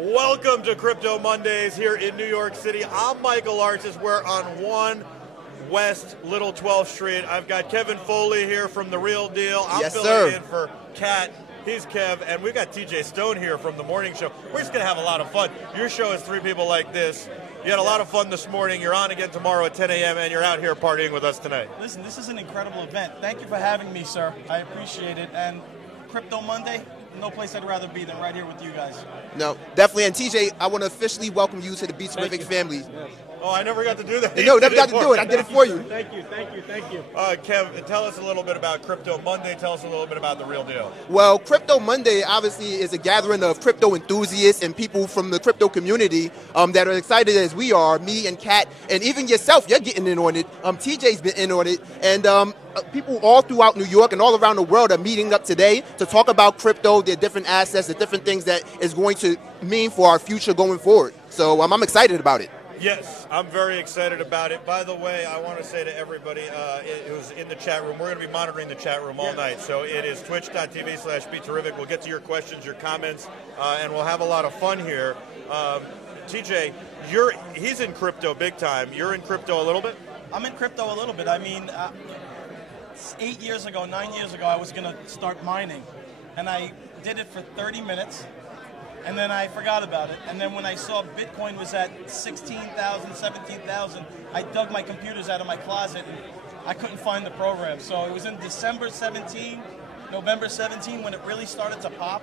Welcome to Crypto Mondays here in New York City. I'm Michael Artis. We're on 1 West Little 12th Street. I've got Kevin Foley here from The Real Deal. I'm filling in for Kat. He's Kev. And we've got TJ Stone here from The Morning Show. We're just going to have a lot of fun. Your show is 3 people like this. You had a lot of fun this morning. You're on again tomorrow at 10 a.m. and you're out here partying with us tonight. Listen, this is an incredible event. Thank you for having me, sir. I appreciate it. And Crypto Monday, no place I'd rather be than right here with you guys. No, definitely. And TJ, I want to officially welcome you to the Beterrific family. Yes. Oh, I never got to do that. No, never got to do it. I did it for you. Thank you. Kev, tell us a little bit about Crypto Monday. Tell us a little bit about The Real Deal. Well, Crypto Monday obviously is a gathering of crypto enthusiasts and people from the crypto community that are excited as we are. Me and Kat, and even yourself, you're getting in on it. TJ's been in on it. And people all throughout New York and all around the world are meeting up today to talk about crypto, their different assets, the different things that is going to mean for our future going forward. So I'm excited about it. Yes, I'm very excited about it. By the way, I want to say to everybody who's in the chat room, we're going to be monitoring the chat room all night. So it is twitch.tv/Beterrific. We'll get to your questions, your comments, and we'll have a lot of fun here. TJ, he's in crypto big time. You're in crypto a little bit? I'm in crypto a little bit. I mean, 9 years ago, I was going to start mining. And I did it for 30 minutes. And then I forgot about it. And then when I saw Bitcoin was at 16,000, 17,000, I dug my computers out of my closet and I couldn't find the program. So it was in December 17, November 17, when it really started to pop,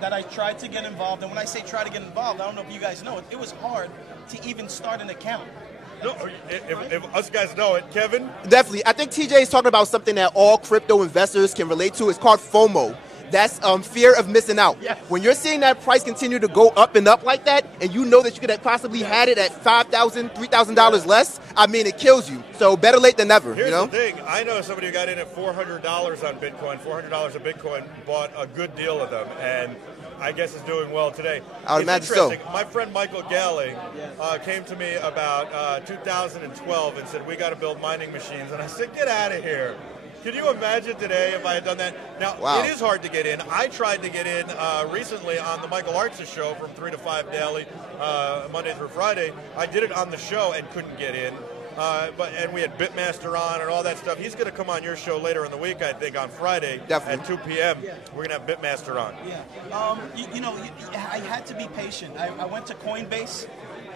that I tried to get involved. And when I say try to get involved, I don't know if you guys know it, it was hard to even start an account. No, if us guys know it. Kevin? Definitely. I think TJ is talking about something that all crypto investors can relate to. It's called FOMO. That's fear of missing out. Yes. When you're seeing that price continue to go up and up like that, and you know that you could have possibly had it at $5,000, $3,000 less, I mean, it kills you. So better late than never. Here's the thing. I know somebody who got in at $400 on Bitcoin, $400 a Bitcoin, bought a good deal of them, and I guess is doing well today. I would imagine so. My friend Michael Galley came to me about 2012 and said, we got to build mining machines. And I said, get out of here. Can you imagine today if I had done that? Now, It is hard to get in. I tried to get in recently on the Michael Artis show from 3 to 5 daily, Monday through Friday. I did it on the show and couldn't get in. And we had Bitmaster on and all that stuff. He's going to come on your show later in the week, I think, on Friday at 2 p.m. We're going to have Bitmaster on. Yeah. I had to be patient. I went to Coinbase,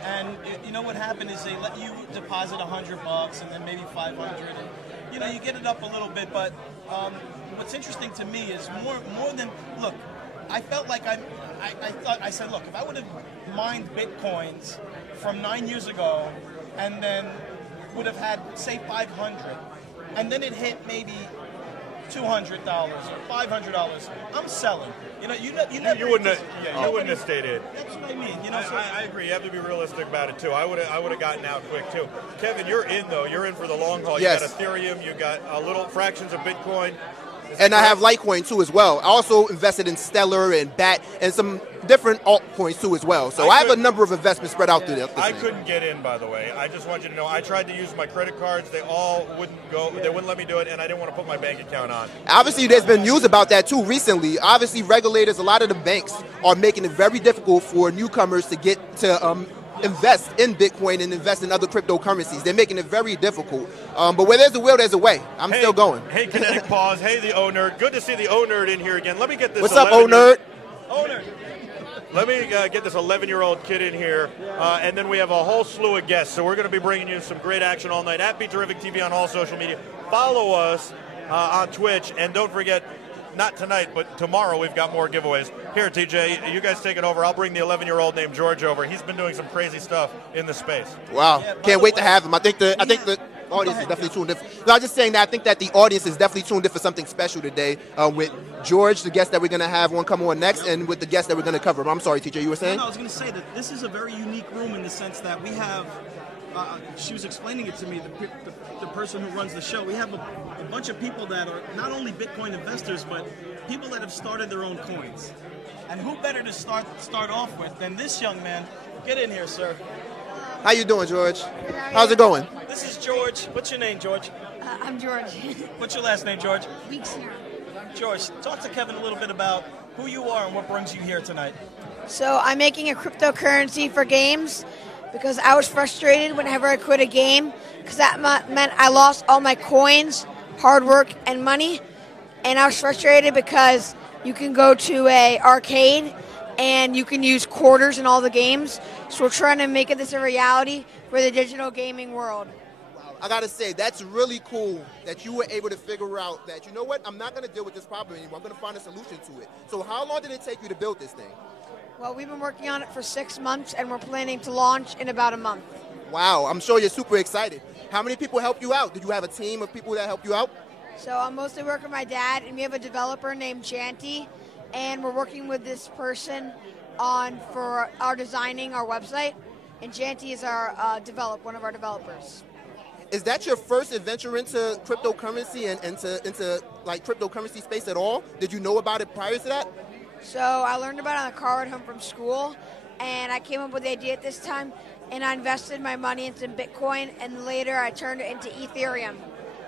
and you know what happened is they let you deposit $100 and then maybe 500, and you get it up a little bit. But what's interesting to me is more than look. I felt like I said, look, if I would have mined Bitcoins from 9 years ago, and then would have had, say, 500, and then it hit maybe $200 or $500, I'm selling. You wouldn't have stayed in. That's what I mean. I agree. You have to be realistic about it too. I would have gotten out quick too. Kevin, you're in though. You're in for the long haul. Yes. You got Ethereum. You got little fractions of Bitcoin. And I have Litecoin too as well. I also invested in Stellar and BAT and some different altcoins too as well. So I have a number of investments spread out there. I couldn't get in, by the way. I just want you to know, I tried to use my credit cards. They all wouldn't go. They wouldn't let me do it, and I didn't want to put my bank account on. Obviously, there's been news about that too recently. Obviously, regulators, a lot of the banks are making it very difficult for newcomers to get to invest in Bitcoin and invest in other cryptocurrencies. They're making it very difficult. But where there's a will, there's a way. I'm still going. Hey, Kinetic Pause. Hey, the O-Nerd. Good to see the O-Nerd in here again. Let me get this. What's up, O-Nerd? O-Nerd. Let me get this 11-year-old kid in here, and then we have a whole slew of guests. So we're going to be bringing you some great action all night at Beterrific TV on all social media. Follow us on Twitch, and don't forget, not tonight, but tomorrow we've got more giveaways. Here, TJ, you guys take it over. I'll bring the 11-year-old named George over. He's been doing some crazy stuff in the space. Wow. Yeah, can't wait to have him. I think the audience is definitely tuned in. No, I'm just saying that I think that the audience is definitely tuned in for something special today with George, the guest that we're going to have one come on next, and with the guest that we're going to cover. I'm sorry, TJ, you were saying? No, I was going to say that this is a very unique room in the sense that we have, she was explaining it to me, the person who runs the show. We have a bunch of people that are not only Bitcoin investors, but people that have started their own coins. And who better to start off with than this young man? Get in here, sir. How you doing, George? How's it going? This is George. What's your name, George? I'm George. What's your last name, George? Weeks here. George, talk to Kevin a little bit about who you are and what brings you here tonight. So I'm making a cryptocurrency for games because I was frustrated whenever I quit a game because that meant I lost all my coins, hard work, and money. And I was frustrated because you can go to a arcade and you can use quarters in all the games. So we're trying to make this a reality for the digital gaming world. I gotta say, that's really cool that you were able to figure out that, you know what, I'm not gonna deal with this problem anymore. I'm gonna find a solution to it. So how long did it take you to build this thing? Well, we've been working on it for 6 months, and we're planning to launch in about a month. Wow, I'm sure you're super excited. How many people helped you out? Did you have a team of people that helped you out? So I'm mostly working with my dad, and we have a developer named Chanty, and we're working with this person for our designing our website, and Chanty is our one of our developers. Is that your first adventure into cryptocurrency and into like cryptocurrency space at all? Did you know about it prior to that? So I learned about it on the car ride home from school, and I came up with the idea at this time, and I invested my money into Bitcoin, and later I turned it into Ethereum.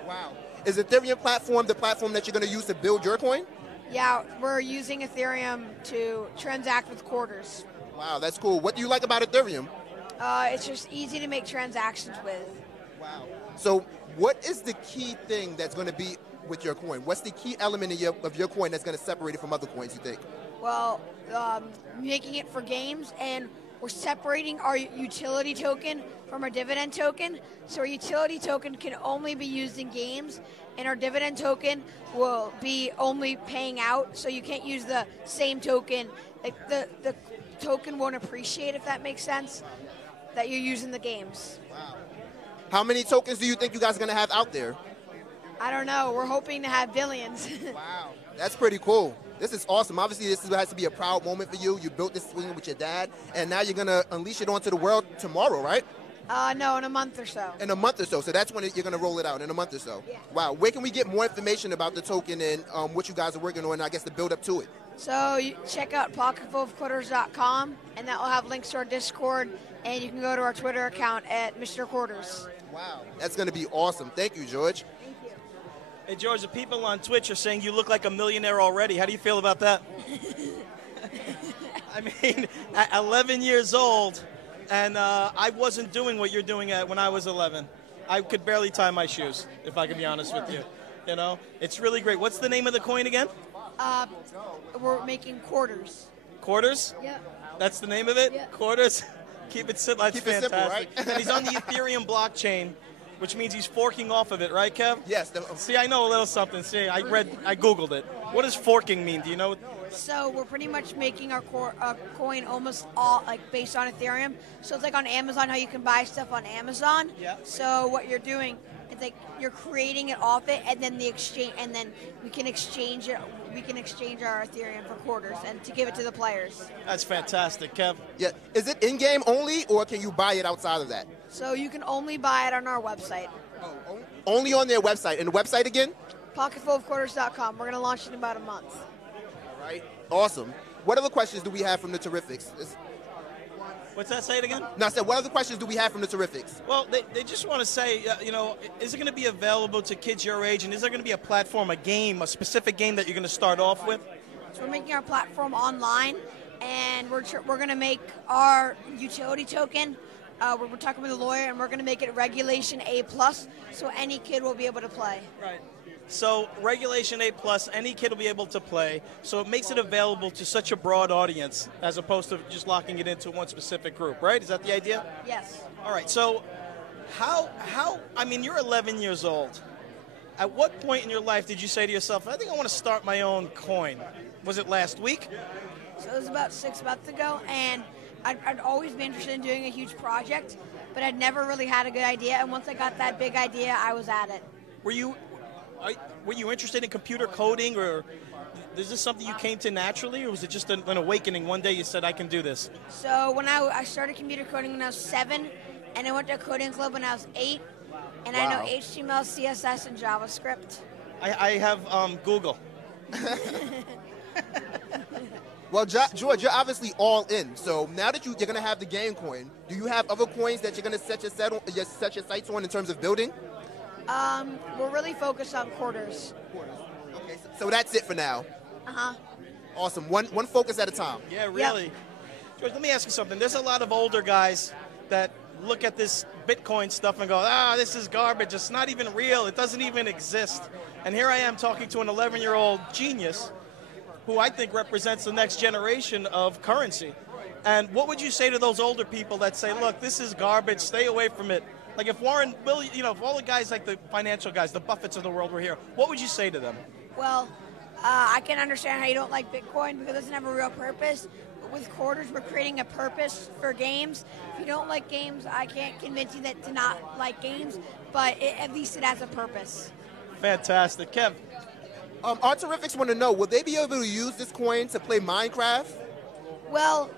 Wow. Is Ethereum platform the platform that you're going to use to build your coin? Yeah, we're using Ethereum to transact with quarters. Wow, that's cool. What do you like about Ethereum? It's just easy to make transactions with. Wow. So what is the key thing that's going to be with your coin? What's the key element of your coin that's going to separate it from other coins, you think? Well, making it for games, and we're separating our utility token from our dividend token. So our utility token can only be used in games, and our dividend token will be only paying out. So you can't use the same token. Like the token won't appreciate, if that makes sense, that you're using the games. Wow. How many tokens do you think you guys are going to have out there? I don't know. We're hoping to have billions. Wow. That's pretty cool. This is awesome. Obviously, this has to be a proud moment for you. You built this thing with your dad, and now you're going to unleash it onto the world tomorrow, right? No, in a month or so. In a month or so. So that's when you're going to roll it out, in a month or so. Yeah. Wow. Where can we get more information about the token and what you guys are working on, and I guess the build up to it? So you check out pocketfulofquarters.com, and that will have links to our Discord, and you can go to our Twitter account at Mr. Quarters. Wow. That's going to be awesome. Thank you, George. Thank you. Hey, George, the people on Twitch are saying you look like a millionaire already. How do you feel about that? I mean, at 11 years old, and I wasn't doing what you're doing when I was 11. I could barely tie my shoes, if I can be honest with you. You know, it's really great. What's the name of the coin again? We're making quarters. Quarters? Yeah. That's the name of it? Yeah. Quarters? Keep it simple. That's fantastic. Simple, right? And he's on the Ethereum blockchain, which means he's forking off of it, right, Kev? Yes. See, I know a little something. See, I Googled it. What does forking mean? Do you know? So we're pretty much making our coin almost all based on Ethereum. So it's like on Amazon, how you can buy stuff on Amazon. Yeah. So what you're doing, it's like you're creating it off it, and then we can exchange it. We can exchange our Ethereum for quarters and to give it to the players. That's fantastic, Kev. Yeah. Is it in-game only, or can you buy it outside of that? So you can only buy it on our website. Oh, only on their website. And the website again? Pocketfulofquarters.com. We're going to launch it in about a month. All right. Awesome. What other questions do we have from the Terrifics? What's that? Say it again? No, I said, what other questions do we have from the Terrifics? Well, they just want to say, is it going to be available to kids your age, and is there going to be a platform, a game, a specific game that you're going to start off with? So we're making our platform online, and we're going to make our utility token. We're talking with a lawyer, and we're going to make it Regulation A+, so any kid will be able to play. Right. So Regulation A+, any kid will be able to play. So it makes it available to such a broad audience as opposed to just locking it into one specific group, right? Is that the idea? Yes. All right. So I mean, you're 11 years old. At what point in your life did you say to yourself, I think I want to start my own coin? Was it last week? So it was about 6 months ago, and I'd always been interested in doing a huge project, but I'd never really had a good idea. And once I got that big idea, I was at it. Were you interested in computer coding, or is this something you came to naturally, or was it just an awakening? One day you said, I can do this. So when I started computer coding when I was 7, and I went to a coding club when I was 8, and I know HTML, CSS, and JavaScript. I have Google. Well, George, you're obviously all in. So now that you're going to have the game coin, do you have other coins that you're going to set your sights on in terms of building? We're really focused on quarters. Okay, so that's it for now. Uh-huh. Awesome. One focus at a time. Yeah, really. Yep. George, let me ask you something. There's a lot of older guys that look at this Bitcoin stuff and go, this is garbage. It's not even real. It doesn't even exist. And here I am talking to an 11-year-old genius who I think represents the next generation of currency. And what would you say to those older people that say, look, this is garbage, stay away from it? Like if Warren, if all the guys like the financial guys, the Buffetts of the world were here, what would you say to them? Well, I can understand how you don't like Bitcoin because it doesn't have a real purpose. But with quarters, we're creating a purpose for games. If you don't like games, I can't convince you that to not like games, but at least it has a purpose. Fantastic. Kev? Our Terrifics want to know, will they be able to use this coin to play Minecraft? Well,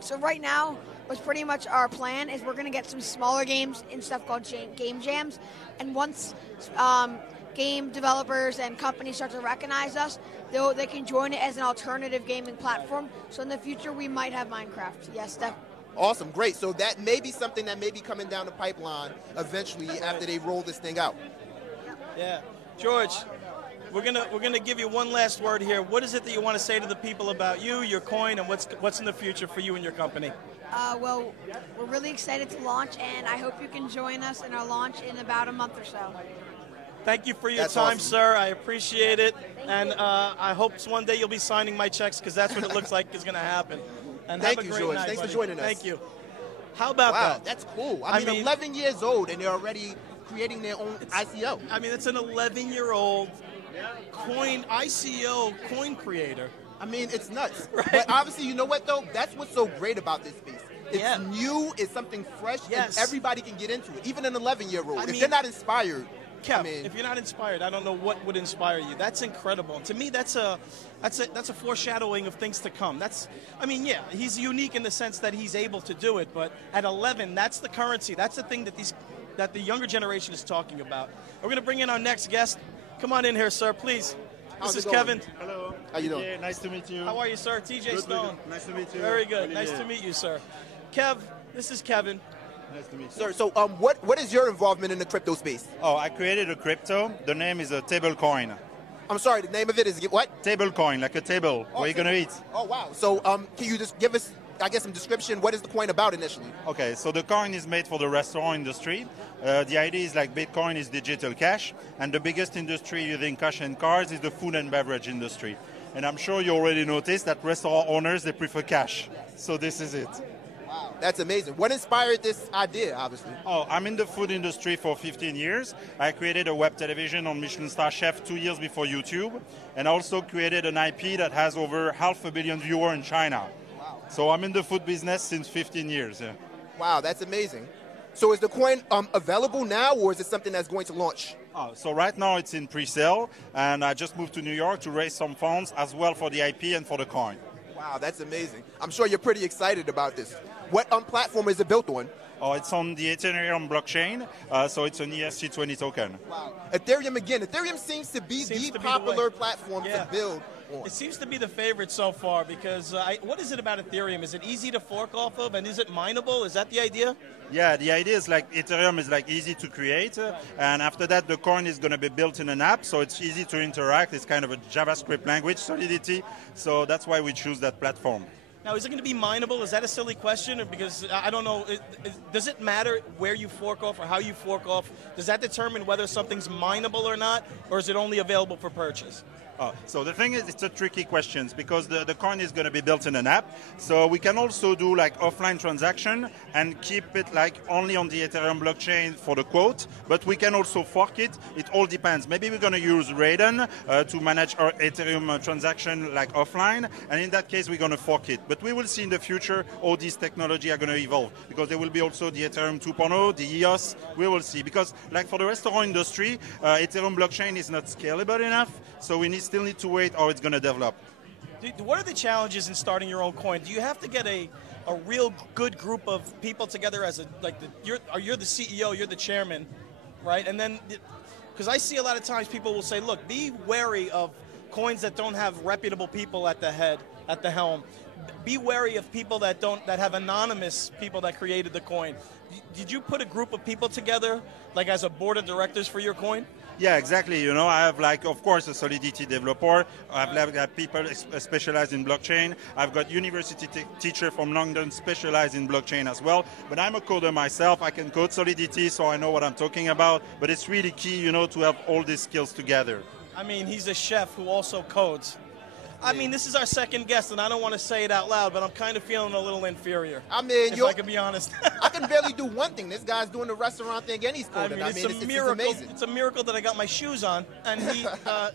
so right now, what's pretty much our plan is we're going to get some smaller games and stuff called game jams. And once game developers and companies start to recognize us, they can join it as an alternative gaming platform. So in the future, we might have Minecraft. Yes, Awesome, great. So that may be something that may be coming down the pipeline eventually after they roll this thing out. Yeah. George, we're gonna give you one last word here. What is it that you want to say to the people about you, your coin, and what's in the future for you and your company? Well, we're really excited to launch, and I hope you can join us in our launch in about a month or so. Thank you for your That's time, awesome. sir. I appreciate it. And I hope one day you'll be signing my checks because that's what it looks like is going to happen. And Thank have a you, great George. night, Thanks buddy. for joining us. Thank you. How about Wow, that? that's cool. I mean, 11 years old, and they're already creating their own ICO. I mean, it's an 11-year-old ICO coin creator. I mean, it's nuts. Right. But obviously, you know what, though? That's what's so great about this space. It's Yeah. new, it's something fresh, Yes. and everybody can get into it, even an 11-year-old. I If mean, they're not inspired, Kev, if you're not inspired, I don't know what would inspire you. That's incredible. And to me, that's a foreshadowing of things to come. He's unique in the sense that he's able to do it. But at 11, that's the currency. That's the thing that the younger generation is talking about. We're going to bring in our next guest. Come on in here, sir, please. How's This it is going? Kevin. Hello. How you doing? Yeah, nice to meet you. How are you, sir? TJ Stone. Good. Nice to meet you. Very good. Olivier. Nice to meet you, sir. Kev, this is Kevin. Nice to meet you. Sir, so what is your involvement in the crypto space? Oh, I created a crypto. The name is a table coin. I'm sorry, the name of it is what? Table coin, like a table where you're going to eat. Oh, wow. So can you just give us, I guess, some description? What is the coin about initially? Okay, so the coin is made for the restaurant industry. The idea is like Bitcoin is digital cash, and the biggest industry using cash and cards is the food and beverage industry. And I'm sure you already noticed that restaurant owners, they prefer cash. So this is it. Wow, that's amazing. What inspired this idea, obviously? Oh, I'm in the food industry for 15 years. I created a web television on Michelin Star Chef 2 years before YouTube, and also created an IP that has over 500 million viewers in China. Wow. So I'm in the food business since 15 years. Yeah. Wow, that's amazing. So is the coin available now, or is it something that's going to launch? So right now it's in pre-sale, and I just moved to New York to raise some funds as well for the IP and for the coin. Wow, that's amazing. I'm sure you're pretty excited about this. What platform is it built on? Oh, it's on the Ethereum blockchain, so it's an ERC20 token. Wow. Ethereum again. Ethereum seems to be the popular platform to build on. It seems to be the favorite so far because what is it about Ethereum? Is it easy to fork off of, and is it mineable? Is that the idea? Yeah, the idea is like Ethereum is like easy to create, and after that the coin is going to be built in an app, so it's easy to interact. It's kind of a JavaScript language, Solidity, so that's why we choose that platform. Now, is it going to be mineable? Is that a silly question? Or because I don't know, does it matter where you fork off or how you fork off? Does that determine whether something's mineable or not, or is it only available for purchase? So the thing is, it's a tricky question because the coin is going to be built in an app. So we can also do like offline transaction and keep it like only on the Ethereum blockchain for the quote, but we can also fork it. It all depends. Maybe we're going to use Raiden to manage our Ethereum transaction like offline, and in that case, we're going to fork it. But we will see in the future how these technology are going to evolve because there will be also the Ethereum 2.0, the EOS. We will see because like for the restaurant industry, Ethereum blockchain is not scalable enough, so we still need to wait how it's going to develop. What are the challenges in starting your own coin? Do you have to get a real good group of people together as you're the CEO, you're the chairman, right? And then, because I see a lot of times people will say, look, be wary of coins that don't have reputable people at the head. at the helm. Be wary of people that have anonymous people that created the coin. Did you put a group of people together, like as a board of directors for your coin? Yeah, exactly. You know, I have like, of course, a Solidity developer. I've got people specialized in blockchain. I've got university teacher from London specialized in blockchain as well. But I'm a coder myself. I can code Solidity, so I know what I'm talking about. But it's really key, you know, to have all these skills together. I mean, he's a chef who also codes. I mean, this is our second guest, and I don't want to say it out loud, but I'm kind of feeling a little inferior. I mean, if I can be honest. I can barely do one thing. This guy's doing the restaurant thing, and he's coding. I mean, it's a miracle. It's amazing. It's a miracle that I got my shoes on, and he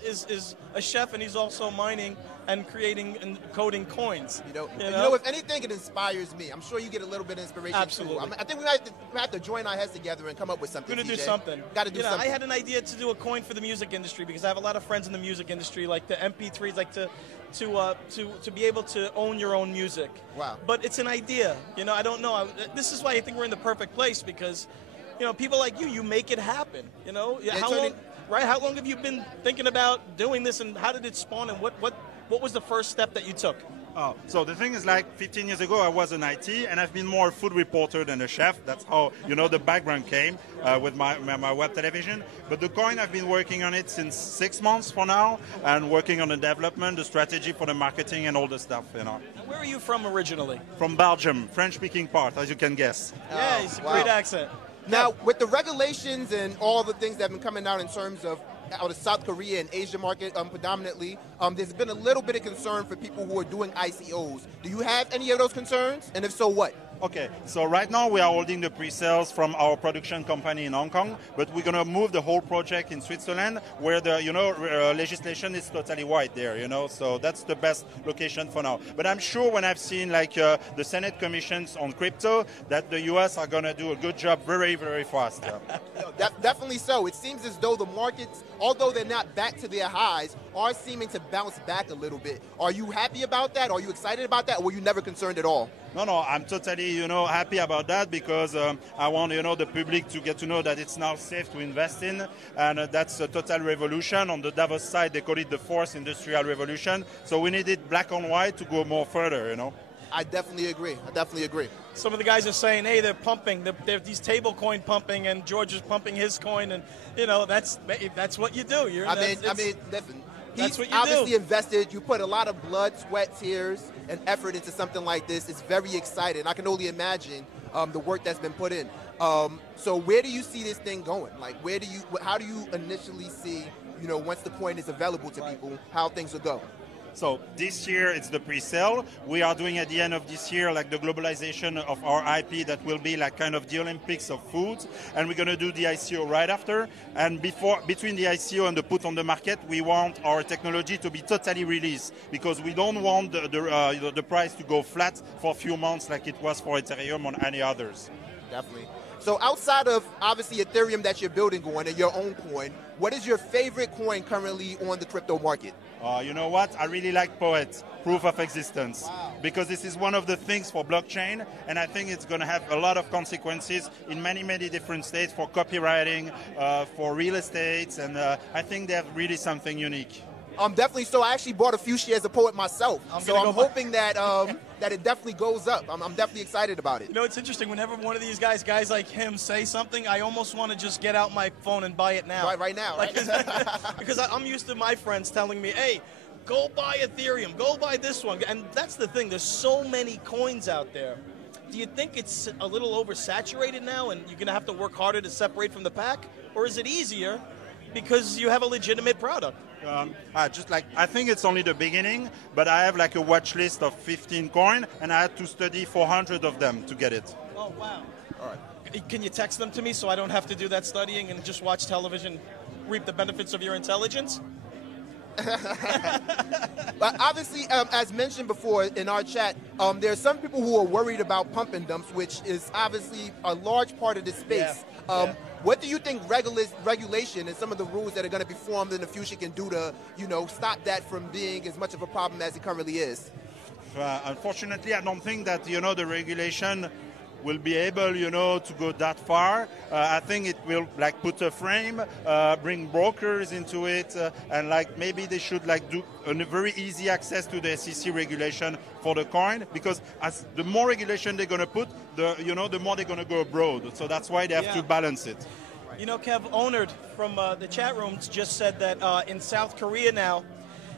is a chef, and he's also mining and creating and coding coins. You know, if anything, it inspires me. I'm sure you get a little bit of inspiration. Absolutely. Too. I think we have to join our heads together and come up with something. We're going to do something. Got to do something. I had an idea to do a coin for the music industry because I have a lot of friends in the music industry, like the MP3s, like to be able to own your own music. Wow. But it's an idea. You know, I don't know. This is why I think we're in the perfect place because, you know, people like you make it happen. You know, how long have you been thinking about doing this, and how did it spawn, and what was the first step that you took? Oh, so the thing is, like 15 years ago, I was an IT, and I've been more a food reporter than a chef. That's how, you know, the background came with my web television. But the coin, I've been working on it since 6 months for now, and working on the development, the strategy for the marketing, and all the stuff, you know. And where are you from originally? From Belgium, French-speaking part, as you can guess. Yeah, it's a great accent. Now, with the regulations and all the things that have been coming out in terms of out of South Korea and Asia market predominantly, there's been a little bit of concern for people who are doing ICOs. Do you have any of those concerns? And if so, what? Okay, so right now we are holding the pre-sales from our production company in Hong Kong, but we're going to move the whole project in Switzerland, where the legislation is totally white there, you know, so that's the best location for now. But I'm sure when I've seen like the Senate commissions on crypto, that the US are going to do a good job very, very fast. Definitely so. It seems as though the markets, although they're not back to their highs, are seeming to bounce back a little bit. Are you happy about that? Are you excited about that? Or were you never concerned at all? No, I'm totally, happy about that because I want, the public to get to know that it's now safe to invest in, and that's a total revolution. On the Davos side, they call it the fourth industrial revolution. So we need it black and white to go more further, I definitely agree. Some of the guys are saying, hey, they're pumping. They're these table coin pumping, and George is pumping his coin, and that's what you do. Listen. That's what you obviously invested. You put a lot of blood, sweat, tears, and effort into something like this. It's very exciting. I can only imagine the work that's been put in. So where do you see this thing going? Like, how do you initially see, once the coin is available to people, how things will go? So this year it's the pre-sale. We are doing at the end of this year like the globalization of our IP that will be like kind of the Olympics of food, and we're going to do the ICO right after. And between the ICO and the put on the market, we want our technology to be totally released because we don't want the price to go flat for a few months like it was for Ethereum or any others. Definitely. So outside of obviously Ethereum that you're building on and your own coin, what is your favorite coin currently on the crypto market? You know what? I really like Poet, Proof of Existence, because this is one of the things for blockchain, and I think it's going to have a lot of consequences in many, many different states for copywriting, for real estate, and I think they have really something unique. Definitely so. I actually bought a few shares of Poet myself, I'm hoping that that it definitely goes up. I'm definitely excited about it. It's interesting. Whenever one of these guys like him, say something, I almost want to just get out my phone and buy it now. Right now. Right? Because I'm used to my friends telling me, hey, go buy Ethereum, go buy this one. And that's the thing. There's so many coins out there. Do you think it's a little oversaturated now and you're going to have to work harder to separate from the pack? Or is it easier because you have a legitimate product? I think it's only the beginning, but I have like a watch list of 15 coin, and I had to study 400 of them to get it. Oh, wow. All right. Can you text them to me so I don't have to do that studying and just watch television, reap the benefits of your intelligence? But obviously, as mentioned before in our chat, there are some people who are worried about pump and dumps, which is obviously a large part of the space. Yeah. What do you think regulation and some of the rules that are going to be formed in the future can do to, stop that from being as much of a problem as it currently is? Unfortunately, I don't think that, the regulation will be able, to go that far. I think it will put a frame, bring brokers into it, and maybe they should do a very easy access to the SEC regulation for the coin, because as the more regulation they're going to put, the more they're going to go abroad. So that's why they have to balance it. Kev Onard from the chat rooms just said that in South Korea now,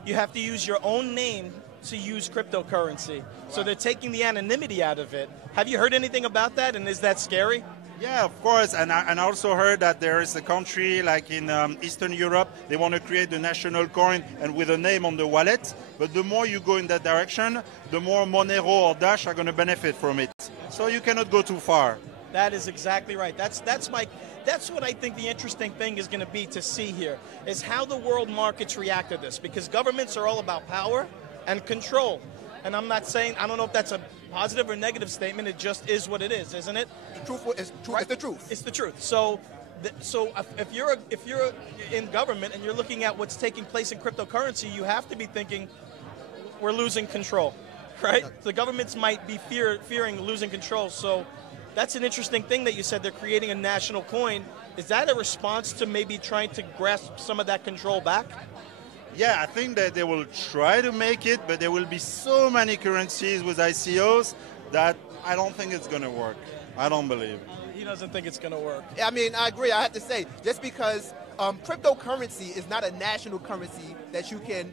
you have to use your own name to use cryptocurrency. Wow. So they're taking the anonymity out of it. Have you heard anything about that, and is that scary? Yeah, of course. And I also heard that there is a country like in Eastern Europe, they want to create the national coin and with a name on the wallet. But the more you go in that direction, the more Monero or Dash are going to benefit from it. So you cannot go too far. That is exactly right. That's what I think the interesting thing is going to be to see here, is how the world markets react to this. Because governments are all about power and control. And I'm not saying, I don't know if that's a positive or negative statement, it just is what it is, isn't it? The truth is right? It's the truth. It's the truth. So if you're in government and you're looking at what's taking place in cryptocurrency, you have to be thinking, we're losing control, right? The governments might be fearing losing control. So that's an interesting thing that you said, they're creating a national coin. Is that a response to maybe trying to grasp some of that control back? Yeah, I think that they will try to make it, but there will be so many currencies with ICOs that I don't think it's going to work. I don't believe. He doesn't think it's going to work. I mean, I agree. I have to say, just because cryptocurrency is not a national currency that you can,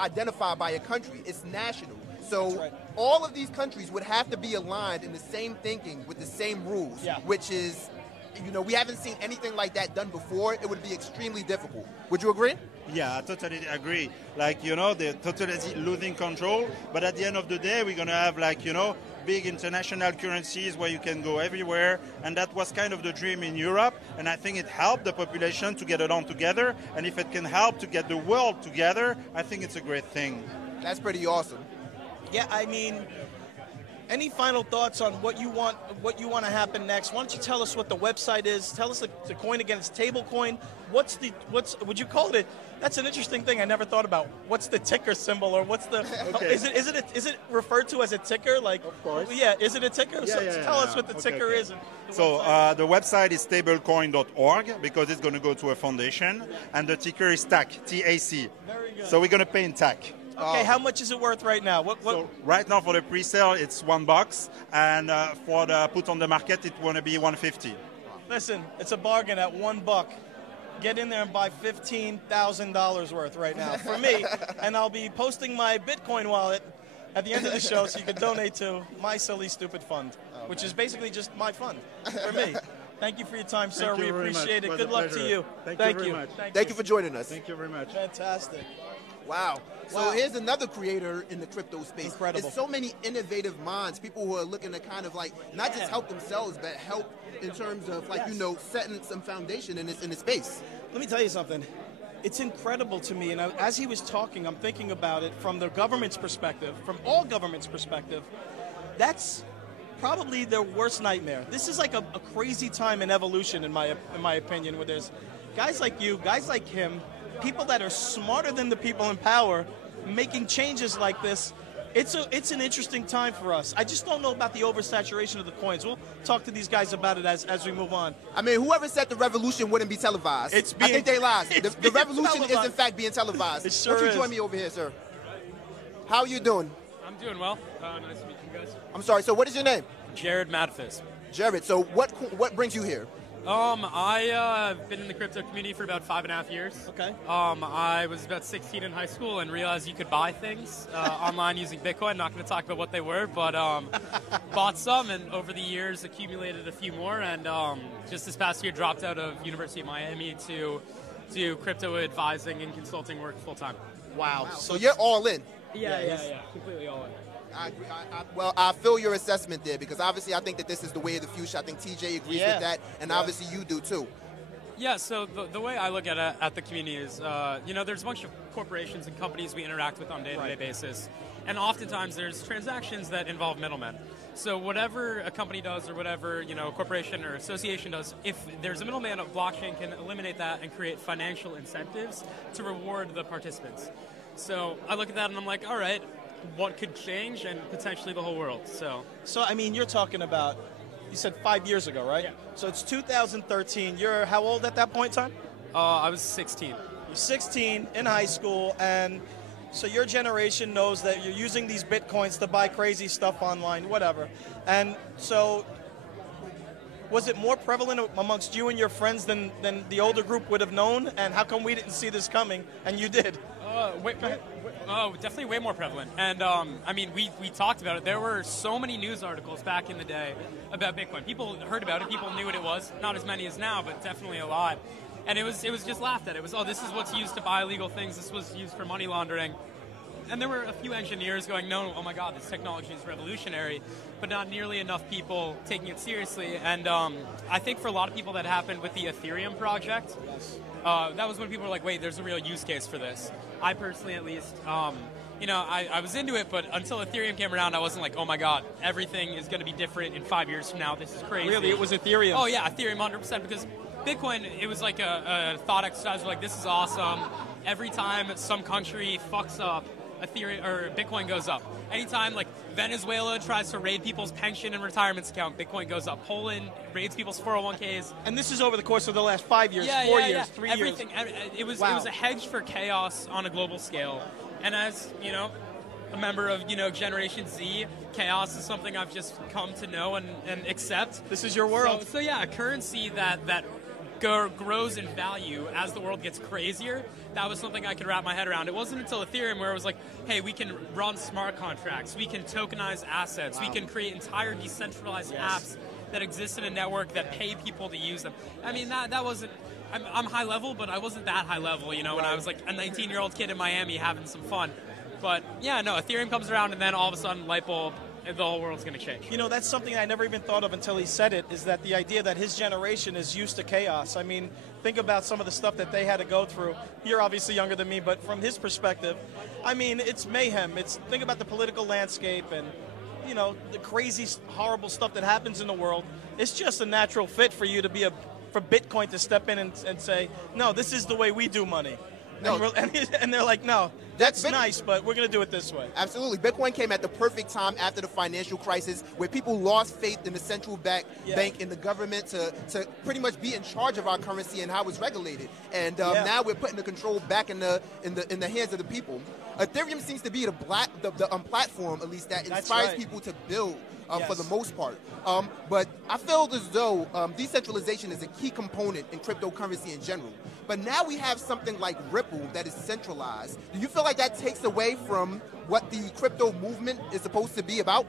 identify by a country. It's national. So all of these countries would have to be aligned in the same thinking with the same rules, which is, we haven't seen anything like that done before. It would be extremely difficult. Would you agree? Yeah, I totally agree. They're totally losing control. But at the end of the day, we're going to have, big international currencies where you can go everywhere. And that was kind of the dream in Europe. And I think it helped the population to get it on together. And if it can help to get the world together, I think it's a great thing. That's pretty awesome. Yeah, I mean, any final thoughts on what you want to happen next? Why don't you tell us what the website is? Tell us the coin again. It's Tablecoin. What's would you call it? That's an interesting thing I never thought about. What's the ticker symbol, or what's the? Okay. Is it referred to as a ticker? Of course. Yeah. Is it a ticker? Tell us what the ticker is. So the website is stablecoin.org because it's going to go to a foundation, and the ticker is TAC. TAC. Very good. So we're going to pay in TAC. Okay, how much is it worth right now? So right now for the pre-sale, it's $1, and for the put on the market, it want to be $150. Listen, it's a bargain at $1. Get in there and buy $15,000 worth right now for me, and I'll be posting my Bitcoin wallet at the end of the show so you can donate to my Silly Stupid Fund, which is basically just my fund for me. Thank you for your time, sir. We appreciate it. Good luck to you. Thank you very much. Thank you for joining us. Thank you very much. Fantastic. Wow. So here's another creator in the crypto space. Incredible. There's so many innovative minds, people who are looking to kind of not just help themselves, but help in terms of setting some foundation in this space. Let me tell you something. It's incredible to me, and as he was talking, I'm thinking about it from the government's perspective, from all governments' perspective. That's probably their worst nightmare. This is like a crazy time in evolution, in my opinion, where there's guys like you, guys like him, people that are smarter than the people in power, making changes like this. It's an interesting time for us. I just don't know about the oversaturation of the coins. We'll talk to these guys about it as we move on. I mean, whoever said the revolution wouldn't be televised, I think they lied. The revolution is in fact being televised. It sure Won't you join me over here, sir? How are you doing? I'm doing well. Nice to meet you guys. I'm sorry. So what is your name? Jared Madfis. Jared. So what brings you here? I've been in the crypto community for about 5.5 years. Okay. I was about 16 in high school and realized you could buy things online using Bitcoin. Not going to talk about what they were, but bought some, and over the years accumulated a few more. And just this past year, dropped out of University of Miami to do crypto advising and consulting work full time. Wow. So you're all in. Yeah. Completely all in. I feel your assessment there, because obviously I think that this is the way of the future. I think TJ agrees with that, and obviously you do too. Yeah, so the way I look at the community is, there's a bunch of corporations and companies we interact with on a day-to-day basis, and oftentimes there's transactions that involve middlemen. So whatever a company does or whatever, a corporation or association does, if there's a middleman, a blockchain can eliminate that and create financial incentives to reward the participants. So I look at that and I'm like, all right, what could change and potentially the whole world. So I mean, you're talking about, you said 5 years ago, right? Yeah. So it's 2013. You're how old at that point in time? I was 16. You're 16 in high school, and so your generation knows that you're using these bitcoins to buy crazy stuff online, whatever. And so was it more prevalent amongst you and your friends than the older group would have known? And how come we didn't see this coming and you did? Definitely way more prevalent. And I mean, we talked about it. There were so many news articles back in the day about Bitcoin. People heard about it. People knew what it was. Not as many as now, but definitely a lot. And it was just laughed at. It was, oh, this is what's used to buy illegal things. This was used for money laundering. And there were a few engineers going, no, oh my God, this technology is revolutionary, but not nearly enough people taking it seriously. And I think for a lot of people that happened with the Ethereum project, that was when people were like, wait, there's a real use case for this. I personally, at least, I was into it, but until Ethereum came around, I wasn't like, oh my God, everything is going to be different in 5 years from now. This is crazy. Really? It was Ethereum? Oh yeah, Ethereum 100%, because Bitcoin, it was like a thought exercise. We're like, this is awesome. Every time some country fucks up, Ethereum or Bitcoin goes up. Anytime like Venezuela tries to raid people's pension and retirement account, Bitcoin goes up. Poland raids people's 401ks. And this is over the course of the last 5 years, 4 years, 3 years. Everything. It was a hedge for chaos on a global scale. And as a member of Generation Z, chaos is something I've just come to know and accept. This is your world. So yeah, a currency that grows in value as the world gets crazier. That was something I could wrap my head around. It wasn't until Ethereum where it was like, hey, we can run smart contracts, we can tokenize assets, we can create entire decentralized apps that exist in a network that pay people to use them. I mean, that wasn't. I'm high level, but I wasn't that high level, when I was like a 19-year-old kid in Miami having some fun. But yeah, no, Ethereum comes around, and then all of a sudden, light bulb. The whole world's going to change. That's something I never even thought of until he said it, is that the idea that his generation is used to chaos. I mean, think about some of the stuff that they had to go through. You're obviously younger than me, but from his perspective, I mean, it's mayhem. Think about the political landscape and, the crazy, horrible stuff that happens in the world. It's just a natural fit for you to be for Bitcoin to step in and say, no, this is the way we do money. No. And they're like, no, that's nice, but we're going to do it this way. Absolutely. Bitcoin came at the perfect time after the financial crisis, where people lost faith in the central bank and the government to pretty much be in charge of our currency and how it's regulated. And now we're putting the control back in the hands of the people. Ethereum seems to be the platform, at least, that inspires people to build. For the most part. But I feel as though decentralization is a key component in cryptocurrency in general. But now we have something like Ripple that is centralized. Do you feel like that takes away from what the crypto movement is supposed to be about?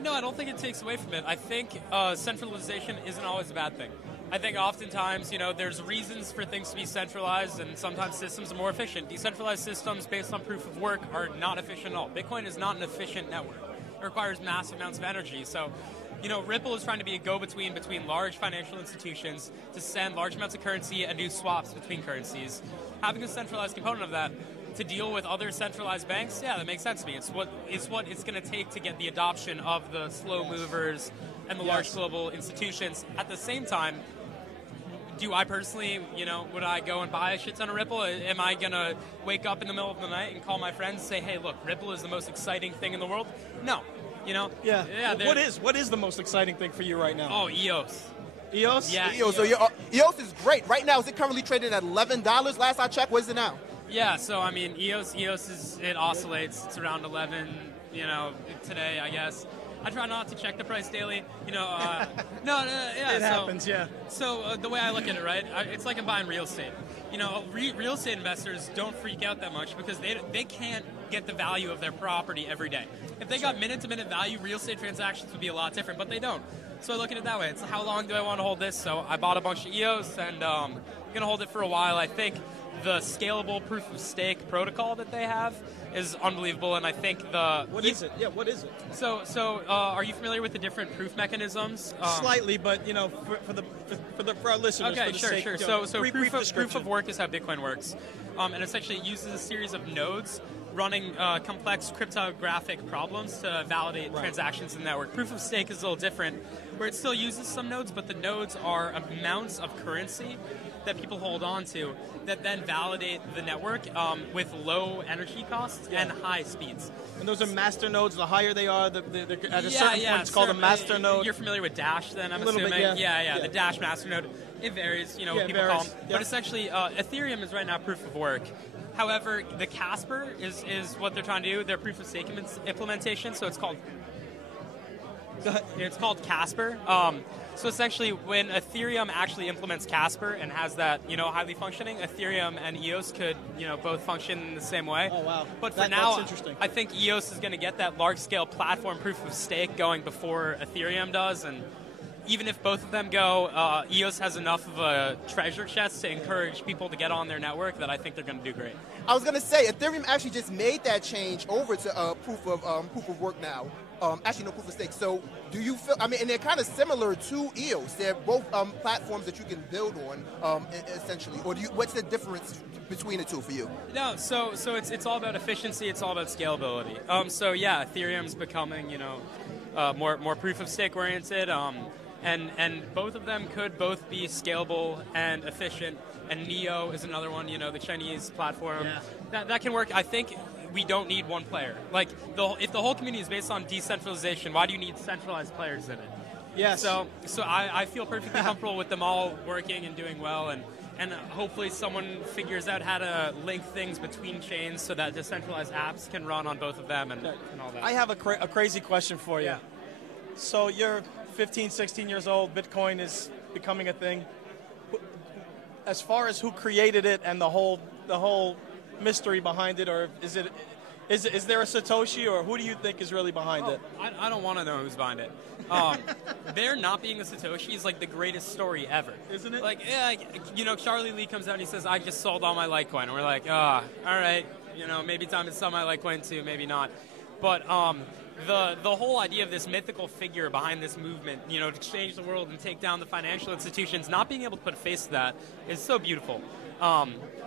No, I don't think it takes away from it. I think centralization isn't always a bad thing. I think oftentimes, there's reasons for things to be centralized, and sometimes systems are more efficient. Decentralized systems based on proof of work are not efficient at all. Bitcoin is not an efficient network. It requires massive amounts of energy. So, Ripple is trying to be a go-between between large financial institutions to send large amounts of currency and do swaps between currencies. Having a centralized component of that to deal with other centralized banks, yeah, that makes sense to me. It's what it's going to take to get the adoption of the slow movers and the large global institutions. At the same time, do I personally, would I go and buy a shit ton of Ripple? Am I going to wake up in the middle of the night and call my friends and say, hey, look, Ripple is the most exciting thing in the world? No. Yeah. What is the most exciting thing for you right now? Oh, EOS. EOS? Yeah. EOS. So EOS is great. Right now, is it currently trading at $11? Last I checked, what is it now? Yeah, so I mean, EOS it oscillates. It's around 11, today, I guess. I try not to check the price daily. It happens, yeah. So the way I look at it, right, it's like I'm buying real estate. Real estate investors don't freak out that much because they can't get the value of their property every day. If they got minute-to-minute value, real estate transactions would be a lot different, but they don't. So I look at it that way. It's how long do I want to hold this? So I bought a bunch of EOS, and I'm going to hold it for a while. I think the scalable proof-of-stake protocol that they have is unbelievable, and I think What is it? Yeah, what is it? So are you familiar with the different proof mechanisms? Slightly, but for our listeners. Okay, sure. So proof of work is how Bitcoin works, and essentially it uses a series of nodes running complex cryptographic problems to validate transactions in the network. Proof of stake is a little different. where it still uses some nodes, but the nodes are amounts of currency that people hold on to that then validate the network with low energy costs and high speeds. And those are master nodes. The higher they are, at a certain point, it's called a master node. You're familiar with Dash, then, I'm assuming? Bit, yeah. The Dash master node. It varies, what people call them. Yep. But essentially, Ethereum is right now proof of work. However, the Casper is what they're trying to do. Their proof of stake implementation, so it's called Casper. So essentially, when Ethereum actually implements Casper and has that, highly functioning, Ethereum and EOS could, both function in the same way. Oh, wow. But for now, I think EOS is going to get that large-scale platform proof of stake going before Ethereum does, and even if both of them go, EOS has enough of a treasure chest to encourage people to get on their network that I think they're going to do great. I was going to say, Ethereum actually just made that change over to proof of work now. Actually, no, proof of stake. So do you feel, and they're kind of similar to EOS. They're both platforms that you can build on, essentially. Or what's the difference between the two for you? No, so it's all about efficiency. It's all about scalability. So yeah, Ethereum's becoming, more proof of stake oriented. And both of them could both be scalable and efficient. And Neo is another one, the Chinese platform. Yeah. That can work. I think we don't need one player. Like, if the whole community is based on decentralization, why do you need centralized players in it? Yes. So I feel perfectly comfortable with them all working and doing well, and hopefully someone figures out how to link things between chains so that decentralized apps can run on both of them and all that. I have a crazy question for you. Yeah. So you're 15, 16 years old, Bitcoin is becoming a thing. As far as who created it and the whole mystery behind it, or is there a Satoshi, or who do you think is really behind it? I don't want to know who's behind it. There not being a Satoshi is like the greatest story ever. Isn't it? Like, Charlie Lee comes out and he says, I just sold all my Litecoin. And we're like, all right, maybe time to sell my Litecoin too, maybe not. But the whole idea of this mythical figure behind this movement, to change the world and take down the financial institutions, not being able to put a face to that is so beautiful.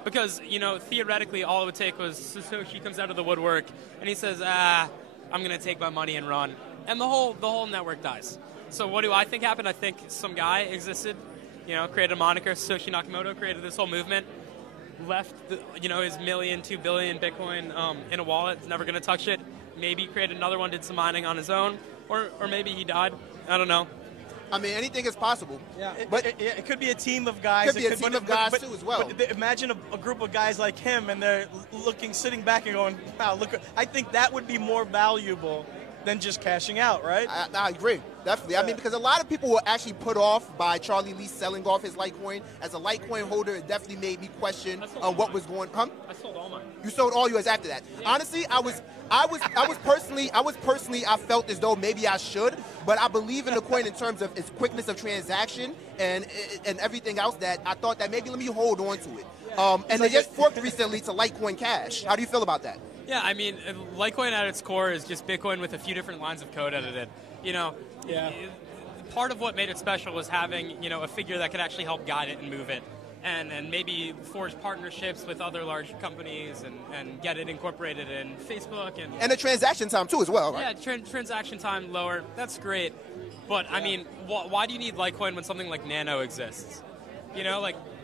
Because, theoretically, all it would take was Satoshi comes out of the woodwork and he says, I'm going to take my money and run. And the whole network dies. So what do I think happened? I think some guy existed, created a moniker, Satoshi Nakamoto, created this whole movement, left, his 2 billion Bitcoin in a wallet, is never going to touch it. Maybe created another one, did some mining on his own, or maybe he died. I don't know. Anything is possible. Yeah, but it could be a team of guys. Could be a team of guys too, as well. But imagine a group of guys like him, and they're sitting back and going, "Wow, look!" I think that would be more valuable than just cashing out, right? I agree, definitely. Yeah. Because a lot of people were actually put off by Charlie Lee selling off his Litecoin. As a Litecoin holder, it definitely made me question what was going on. I sold all mine. You sold all yours after that. Yeah. Honestly, I felt as though maybe I should, but I believe in the coin in terms of its quickness of transaction and everything else, that I thought that maybe let me hold on to it. And they just forked recently to Litecoin Cash. How do you feel about that? Yeah, Litecoin at its core is just Bitcoin with a few different lines of code edited. Part of what made it special was having, a figure that could actually help guide it and move it. And maybe forge partnerships with other large companies and get it incorporated in Facebook. And the transaction time, too, as well, right? Yeah, transaction time lower. That's great. But, why do you need Litecoin when something like Nano exists?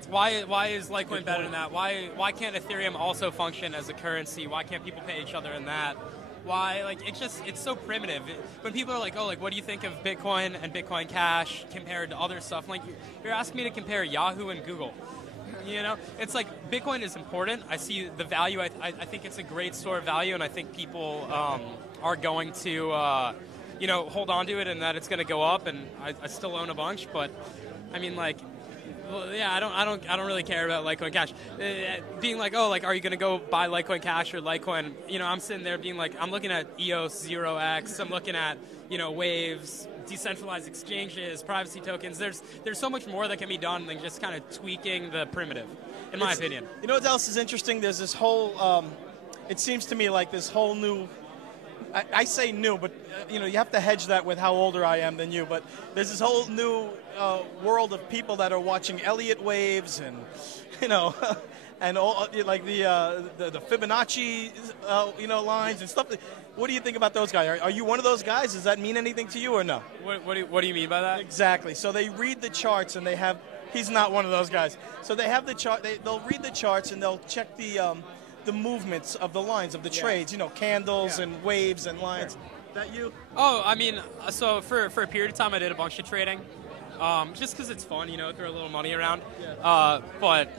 Why is Litecoin better than that? Why can't Ethereum also function as a currency? Why can't people pay each other in that? Why? It's so primitive. When people are like, what do you think of Bitcoin and Bitcoin Cash compared to other stuff? You're asking me to compare Yahoo and Google. It's like Bitcoin is important. I see the value. I think it's a great store of value, and I think people are going to, hold on to it, and that it's going to go up. And I still own a bunch, but I don't really care about Litecoin Cash. Being like, are you going to go buy Litecoin Cash or Litecoin? I'm sitting there being like, I'm looking at EOS 0x. I'm looking at, waves, decentralized exchanges, privacy tokens. There's so much more that can be done than just kind of tweaking the primitive, in my opinion. You know what else is interesting? There's this whole, it seems to me like this whole new, I say new, but you have to hedge that with how older I am than you, but there's this whole new world of people that are watching Elliott waves and, and all like the Fibonacci lines and stuff. What do you think about those guys? Are you one of those guys? Does that mean anything to you or no? What do you mean by that? Exactly. So they read the charts and they have. He's not one of those guys. So they have the chart. They'll read the charts and they'll check the movements of the lines of the trades. Candles and waves and lines. Is that you? Oh, I mean, so for a period of time, I did a bunch of trading, just because it's fun, throw a little money around. Yeah. But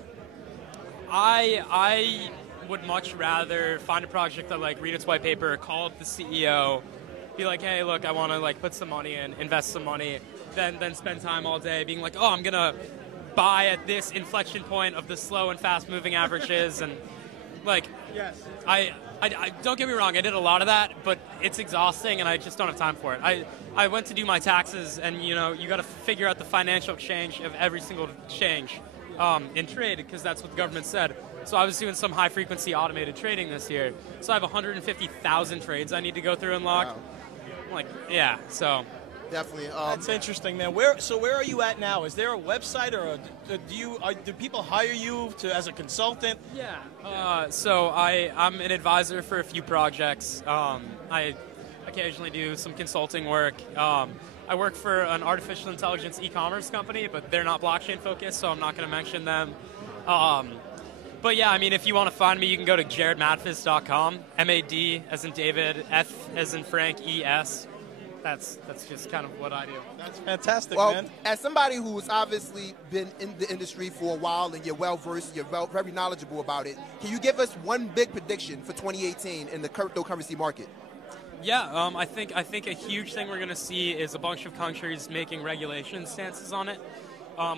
I would much rather find a project that read its white paper, call up the CEO, be like, hey, look, I want to put some money in, invest some money, then spend time all day being like, oh, I'm gonna buy at this inflection point of the slow and fast moving averages and yes. I don't get me wrong, I did a lot of that, but it's exhausting and I just don't have time for it. I went to do my taxes and you got to figure out the financial exchange of every single exchange in trade because that's what the government said. So I was doing some high frequency automated trading this year. So I have 150,000 trades I need to go through and log. Wow. So Definitely. That's interesting, man. Where are you at now? Is there a website or do people hire you as a consultant? Yeah. So I'm an advisor for a few projects. I occasionally do some consulting work. I work for an artificial intelligence e-commerce company, but they're not blockchain focused, so I'm not going to mention them. But yeah, I mean, if you want to find me, you can go to jaredmadfis.com. M-A-D as in David, F as in Frank, E-S. That's just kind of what I do. That's fantastic, well, man. As somebody who's obviously been in the industry for a while and you're well-versed, you're very knowledgeable about it, can you give us one big prediction for 2018 in the cryptocurrency market? Yeah, I think a huge thing we're going to see is a bunch of countries making regulation stances on it.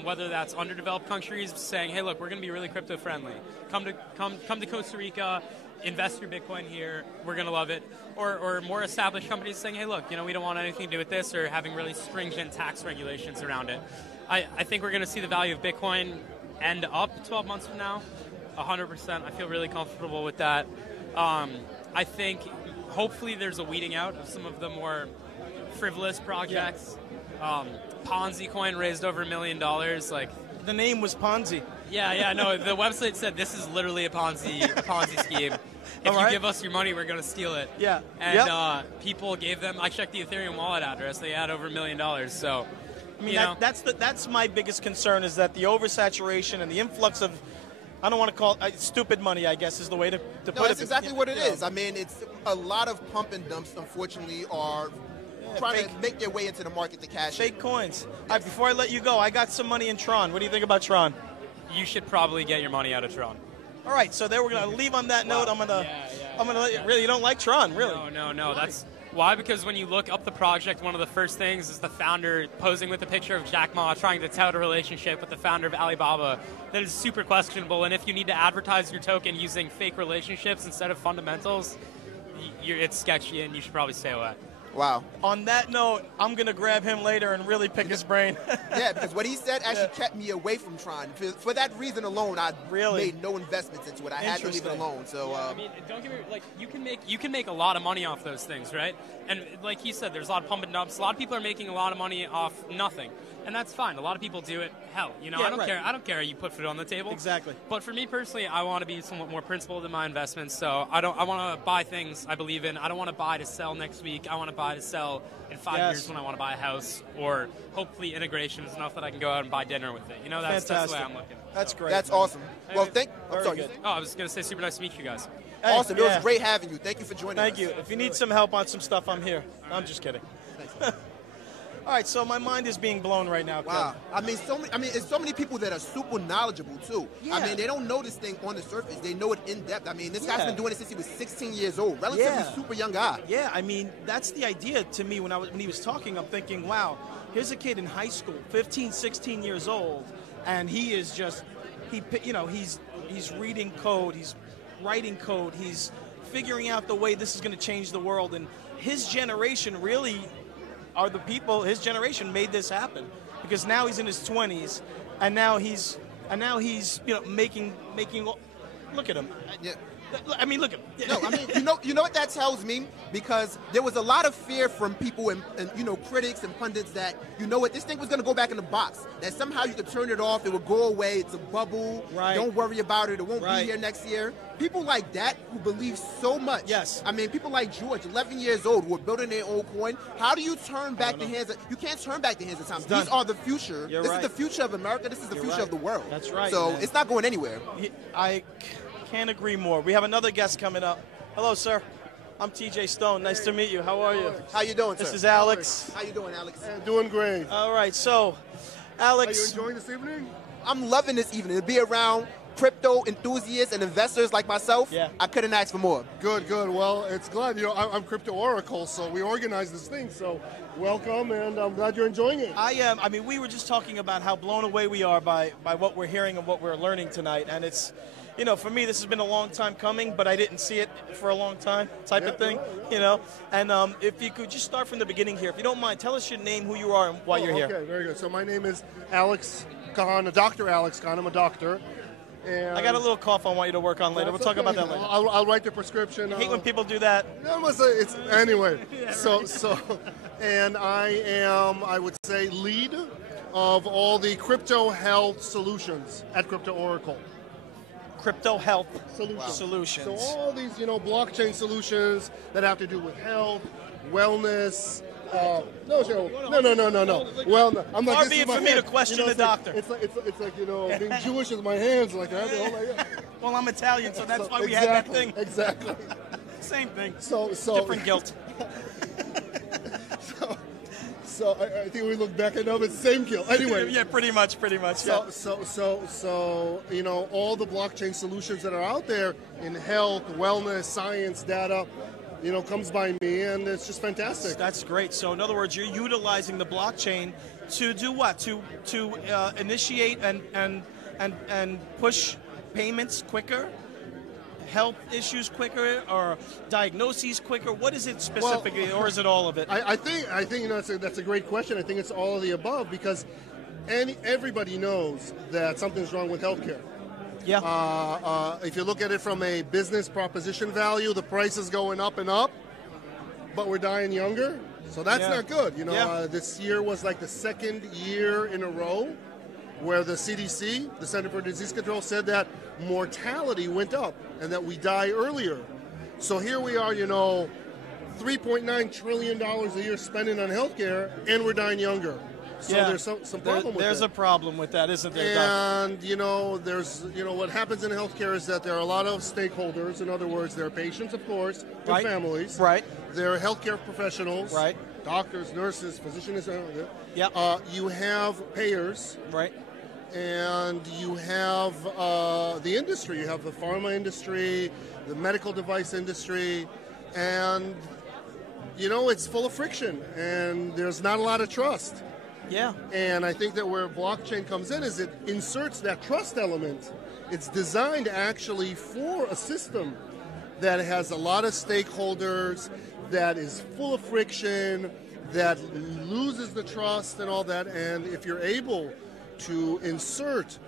Whether that's underdeveloped countries saying, hey, look, we're going to be really crypto-friendly. Come to Costa Rica, invest your Bitcoin here, we're going to love it. Or more established companies saying, hey, look, we don't want anything to do with this, or having really stringent tax regulations around it. I think we're going to see the value of Bitcoin end up 12 months from now, 100%. I feel really comfortable with that. I think hopefully there's a weeding out of some of the more frivolous projects. Ponzi coin raised over $1 million. The name was Ponzi. Yeah, no, the website said this is literally a Ponzi scheme. If you give us your money, we're going to steal it. Yeah. And people gave them, I checked the Ethereum wallet address, they had over $1 million. So, I mean, that's my biggest concern is that the oversaturation and the influx of, I don't want to call it stupid money, I guess is the way to put it. No, that's exactly what it is. I mean, it's a lot of pump and dumps, unfortunately, are trying to make their way into the market to cash fake coins. All right, before I let you go, I got some money in Tron. What do you think about Tron? You should probably get your money out of Tron. All right, so there we're going to leave on that note. I'm going to let you, really, you don't like Tron, really? No. That's why, because when you look up the project, one of the first things is the founder posing with a picture of Jack Ma trying to tout a relationship with the founder of Alibaba. That is super questionable, and if you need to advertise your token using fake relationships instead of fundamentals, it's sketchy and you should probably stay away. Wow. On that note, I'm going to grab him later and really pick his brain. Yeah, because what he said actually kept me away from Tron. For that reason alone, I really made no investments into it. I had to leave it alone. So I mean, don't get me you can make a lot of money off those things, right? And like he said, there's a lot of pump and dumps. A lot of people are making a lot of money off nothing. And that's fine. A lot of people do it. Hell, I don't care. I don't care how you put food on the table. Exactly. But for me personally, I want to be somewhat more principled in my investments. So I want to buy things I believe in. I don't want to buy to sell next week. I want to buy to sell in 5 years when I want to buy a house, or hopefully integration is enough that I can go out and buy dinner with it. That's the way I'm looking. That's great. That's awesome. Well, I'm sorry. Good. Oh, I was going to say super nice to meet you guys. Hey, awesome. It was great having you. Thank you for joining us. Thank you. If you need some help on some stuff, I'm here. I'm just kidding. All right, so my mind is being blown right now. Wow. I mean, it's so many people that are super knowledgeable too. Yeah. I mean, they don't know this thing on the surface. They know it in depth. I mean, this guy's been doing it since he was 16 years old. Relatively super young guy. Yeah, I mean, that's the idea to me when he was talking. I'm thinking, wow, here's a kid in high school, 15, 16 years old, and he is just he's reading code, he's writing code, he's figuring out the way this is going to change the world, and his generation really are the people. His generation made this happen, because now he's in his 20s, and now he's making. Look at him. Yeah. I mean, look. No, I mean, you know what that tells me? Because there was a lot of fear from people and critics and pundits that, you know what, this thing was going to go back in the box. That somehow you could turn it off, it would go away, it's a bubble, don't worry about it, it won't be here next year. People like that who believe so much. Yes. I mean, people like George, 11 years old, who are building their own coin. How do you turn back the hands you can't turn back the hands of time. These are the future. This is the future of America. This is the future of the world. That's right. So it's not going anywhere. I can't agree more. We have another guest coming up. Hello, sir. I'm TJ Stone. Nice to meet you. How are you? How you doing, sir? This is Alex. How you doing, Alex? Doing great. All right, so, Alex. Are you enjoying this evening? I'm loving this evening. To be around crypto enthusiasts and investors like myself, I couldn't ask for more. Good. Well, it's glad. I'm Crypto Oracle, so we organized this thing. So welcome, and I'm glad you're enjoying it. I am. I mean, we were just talking about how blown away we are by what we're hearing and what we're learning tonight, and it's, for me, this has been a long time coming, but I didn't see it for a long time type of thing, And if you could just start from the beginning here, if you don't mind, tell us your name, who you are, and why you're here. Okay, very good. So my name is Alex Kahana, Dr. Alex Kahana. I'm a doctor. And I got a little cough I want you to work on later. We'll talk about that later. I'll write the prescription. I hate when people do that. Anyway, and I am, I would say, lead of all the crypto health solutions at Crypto Oracle. Crypto health solutions. So all these, blockchain solutions that have to do with health, wellness. No. Well, I'm not. Far be it for me to question the doctor. It's like being Jewish with my hands like that. Well, I'm Italian, so that's why we had that thing. Exactly. Same thing. So different guilt. So I think we look back and know it's the same guilt. Anyway. Yeah, pretty much. So all the blockchain solutions that are out there in health, wellness, science, data, comes by me, and it's just fantastic. That's great. So in other words, you're utilizing the blockchain to do what? To initiate and push payments quicker, help issues quicker, or diagnoses quicker? What is it specifically, or is it all of it? I think that's a great question. I think it's all of the above, because everybody knows that something's wrong with healthcare. Yeah. If you look at it from a business proposition value, the price is going up and up, but we're dying younger. So that's not good. This year was like the second year in a row where the CDC, the Center for Disease Control, said that mortality went up and that we die earlier. So here we are, $3.9 trillion a year spending on healthcare, and we're dying younger. So there's some problem with that. There's a problem with that, isn't there, And, there's, what happens in healthcare is that there are a lot of stakeholders. In other words, there are patients, of course, their families. Right. There are healthcare professionals. Right. Doctors, nurses, physicians. You have payers. Right. And you have the industry. You have the pharma industry, the medical device industry, and, it's full of friction, and there's not a lot of trust. Yeah. And I think that where blockchain comes in is it inserts that trust element. It's designed actually for a system that has a lot of stakeholders, that is full of friction, that loses the trust and all that. And if you're able to insert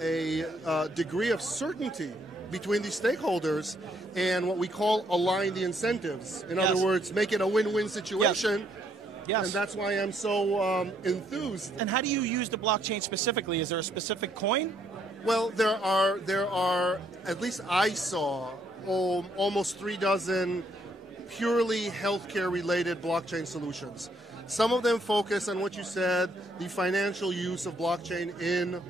a degree of certainty between these stakeholders and what we call align the incentives, in other words, make it a win-win situation. Yes. And that's why I'm so enthused. And how do you use the blockchain specifically? Is there a specific coin? Well, there are at least I saw almost 36 purely healthcare-related blockchain solutions. Some of them focus on what you said, the financial use of blockchain in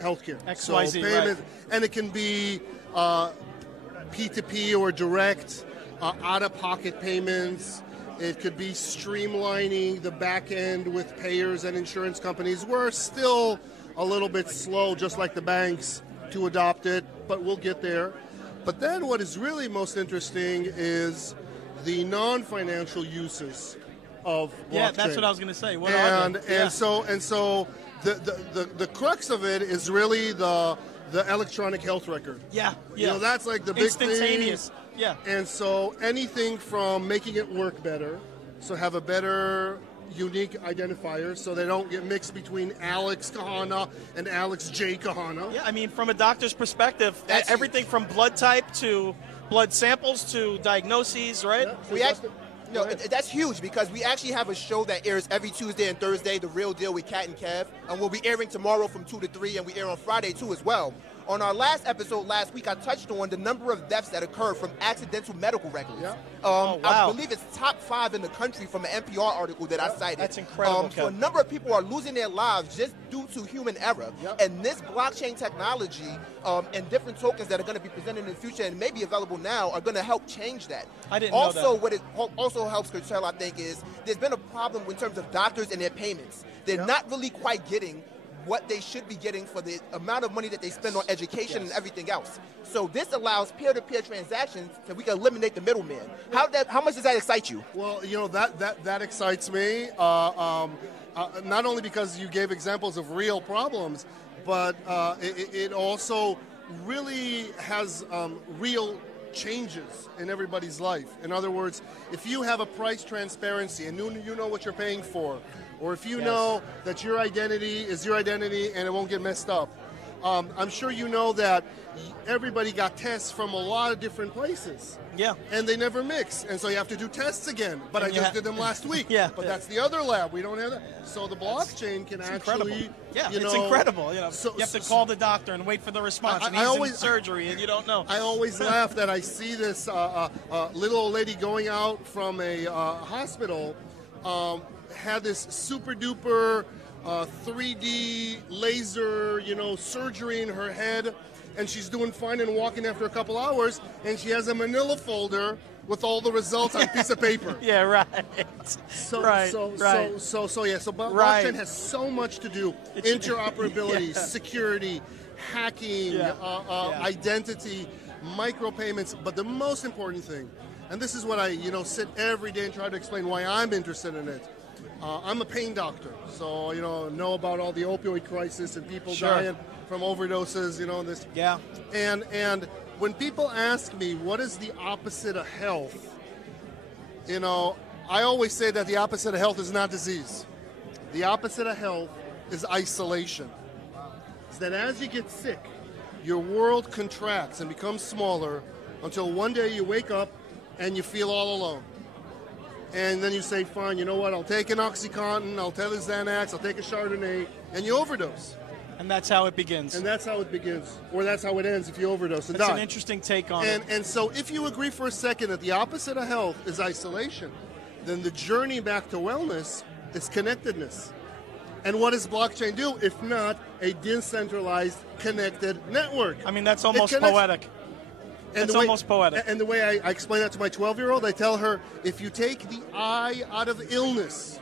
healthcare. XYZ, so payment, right. And it can be P2P or direct, out-of-pocket payments. It could be streamlining the back end with payers and insurance companies. We're still a little bit slow, just like the banks, to adopt it, but we'll get there. But then what is really most interesting is the non-financial uses of blockchain. Yeah, that's what I was going to say. What are they? And so the crux of it is really the electronic health record. Yeah. That's like the big thing. Instantaneous. Yeah. And so anything from making it work better, so have a better unique identifier so they don't get mixed between Alex Kahana and Alex J. Kahana. Yeah, I mean, from a doctor's perspective, everything from blood type to blood samples to diagnoses, right? Yeah. That's huge because we actually have a show that airs every Tuesday and Thursday, The Real Deal with Kat and Kev, and we'll be airing tomorrow from 2 to 3, and we air on Friday too as well. On our last episode last week, I touched on the number of deaths that occurred from accidental medical records. Yeah. Wow. I believe it's top 5 in the country from an NPR article that I cited. That's incredible, So a number of people are losing their lives just due to human error. Yep. And this blockchain technology and different tokens that are going to be presented in the future and may be available now are going to help change that. I didn't know that. Also, what it also helps curtail, I think, is there's been a problem in terms of doctors and their payments. They're not really quite getting what they should be getting for the amount of money that they spend on education and everything else. So this allows peer-to-peer transactions so we can eliminate the middleman. How much does that excite you? Well, that excites me. Not only because you gave examples of real problems, but it also really has real changes in everybody's life. In other words, if you have a price transparency and you know what you're paying for, or if you know that your identity is your identity and it won't get messed up. I'm sure you know that everybody got tests from a lot of different places. Yeah. And they never mix. And so you have to do tests again. But I just did them last week. Yeah. But that's the other lab. We don't have that. So the blockchain can actually... Yeah, it's incredible. You have to call the doctor and wait for the response. And he's in surgery and you don't know. I always laugh that I see this little old lady going out from a hospital, had this super duper 3D laser, surgery in her head, and she's doing fine and walking after a couple hours, and she has a manila folder with all the results on a piece of paper. Yeah, right. So blockchain Right. has so much to do. Interoperability, security, hacking, identity, micropayments, but the most important thing, and this is what I sit every day and try to explain why I'm interested in it. I'm a pain doctor, so know about all the opioid crisis and people dying from overdoses, this. Yeah. And when people ask me what is the opposite of health, I always say that the opposite of health is not disease. The opposite of health is isolation. It's that as you get sick, your world contracts and becomes smaller until one day you wake up and you feel all alone. And then you say, fine, you know what, I'll take an OxyContin, I'll take a Xanax, I'll take a Chardonnay, and you overdose. And that's how it begins. And that's how it begins. Or that's how it ends if you overdose and die. That's an interesting take on it. And so if you agree for a second that the opposite of health is isolation, then the journey back to wellness is connectedness. And what does blockchain do if not a decentralized connected network? I mean, that's almost poetic. It's almost poetic. And the way I explain that to my 12-year-old, I tell her, if you take the I out of illness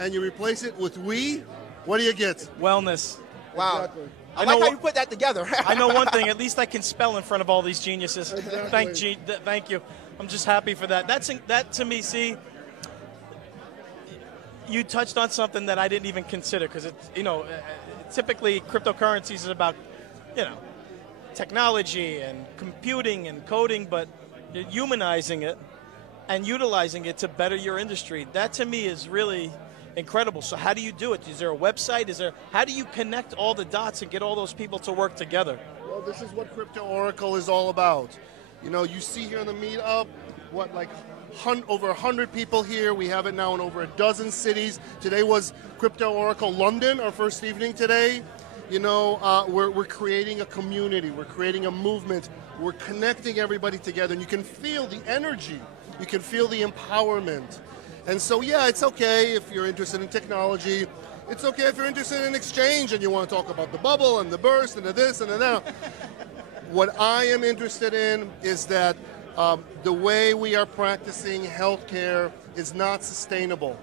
and you replace it with we, what do you get? Wellness. Wow. Exactly. I like how you put that together. I know one thing. At least I can spell in front of all these geniuses. Exactly. Thank you. I'm just happy for that. That to me, see, you touched on something that I didn't even consider because it's, typically cryptocurrencies is about, technology and computing and coding, but you're humanizing it and utilizing it to better your industry. That to me is really incredible. So how do you do it? Is there a website? How do you connect all the dots and get all those people to work together? Well, this is what Crypto Oracle is all about. You see here in the meetup, over 100 people here. We have it now in over a dozen cities. Today was Crypto Oracle London, our first evening today. We're creating a community. We're creating a movement. We're connecting everybody together. And you can feel the energy. You can feel the empowerment. And so, it's okay if you're interested in technology. It's okay if you're interested in exchange and you want to talk about the bubble and the burst and the this and the that. What I am interested in is that the way we are practicing healthcare is not sustainable.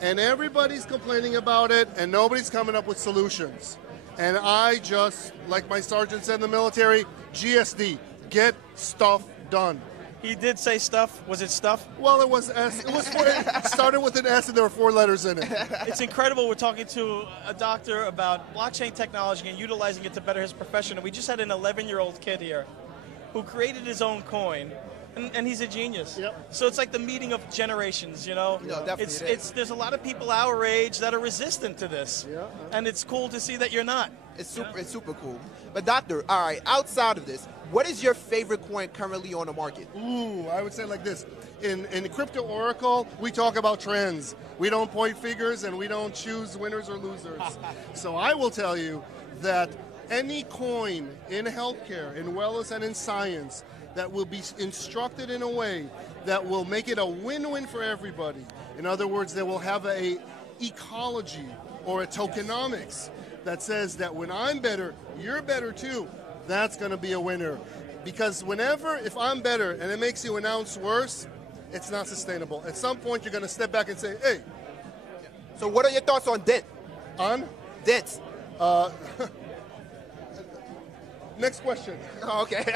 And everybody's complaining about it, and nobody's coming up with solutions. And I just, like my sergeant said in the military, GSD, get stuff done. He did say stuff. Was it stuff? Well, it was S. It started with an S, and there were 4 letters in it. It's incredible. We're talking to a doctor about blockchain technology and utilizing it to better his profession. And we just had an 11-year-old kid here who created his own coin, and he's a genius. Yep. So it's like the meeting of generations, Definitely there's a lot of people our age that are resistant to this, and it's cool to see that you're not. It's super cool. But doctor, all right, outside of this, what is your favorite coin currently on the market? Ooh, I would say like this. In Crypto Oracle, we talk about trends. We don't point figures and we don't choose winners or losers. So I will tell you that any coin in healthcare, in wellness, and in science that will be instructed in a way that will make it a win-win for everybody. In other words, they will have a ecology or a tokenomics that says that when I'm better, you're better too. That's going to be a winner. Because if I'm better and it makes you an ounce worse, it's not sustainable. At some point, you're going to step back and say, hey. So what are your thoughts on Dent? On? Dent. Next question. Okay.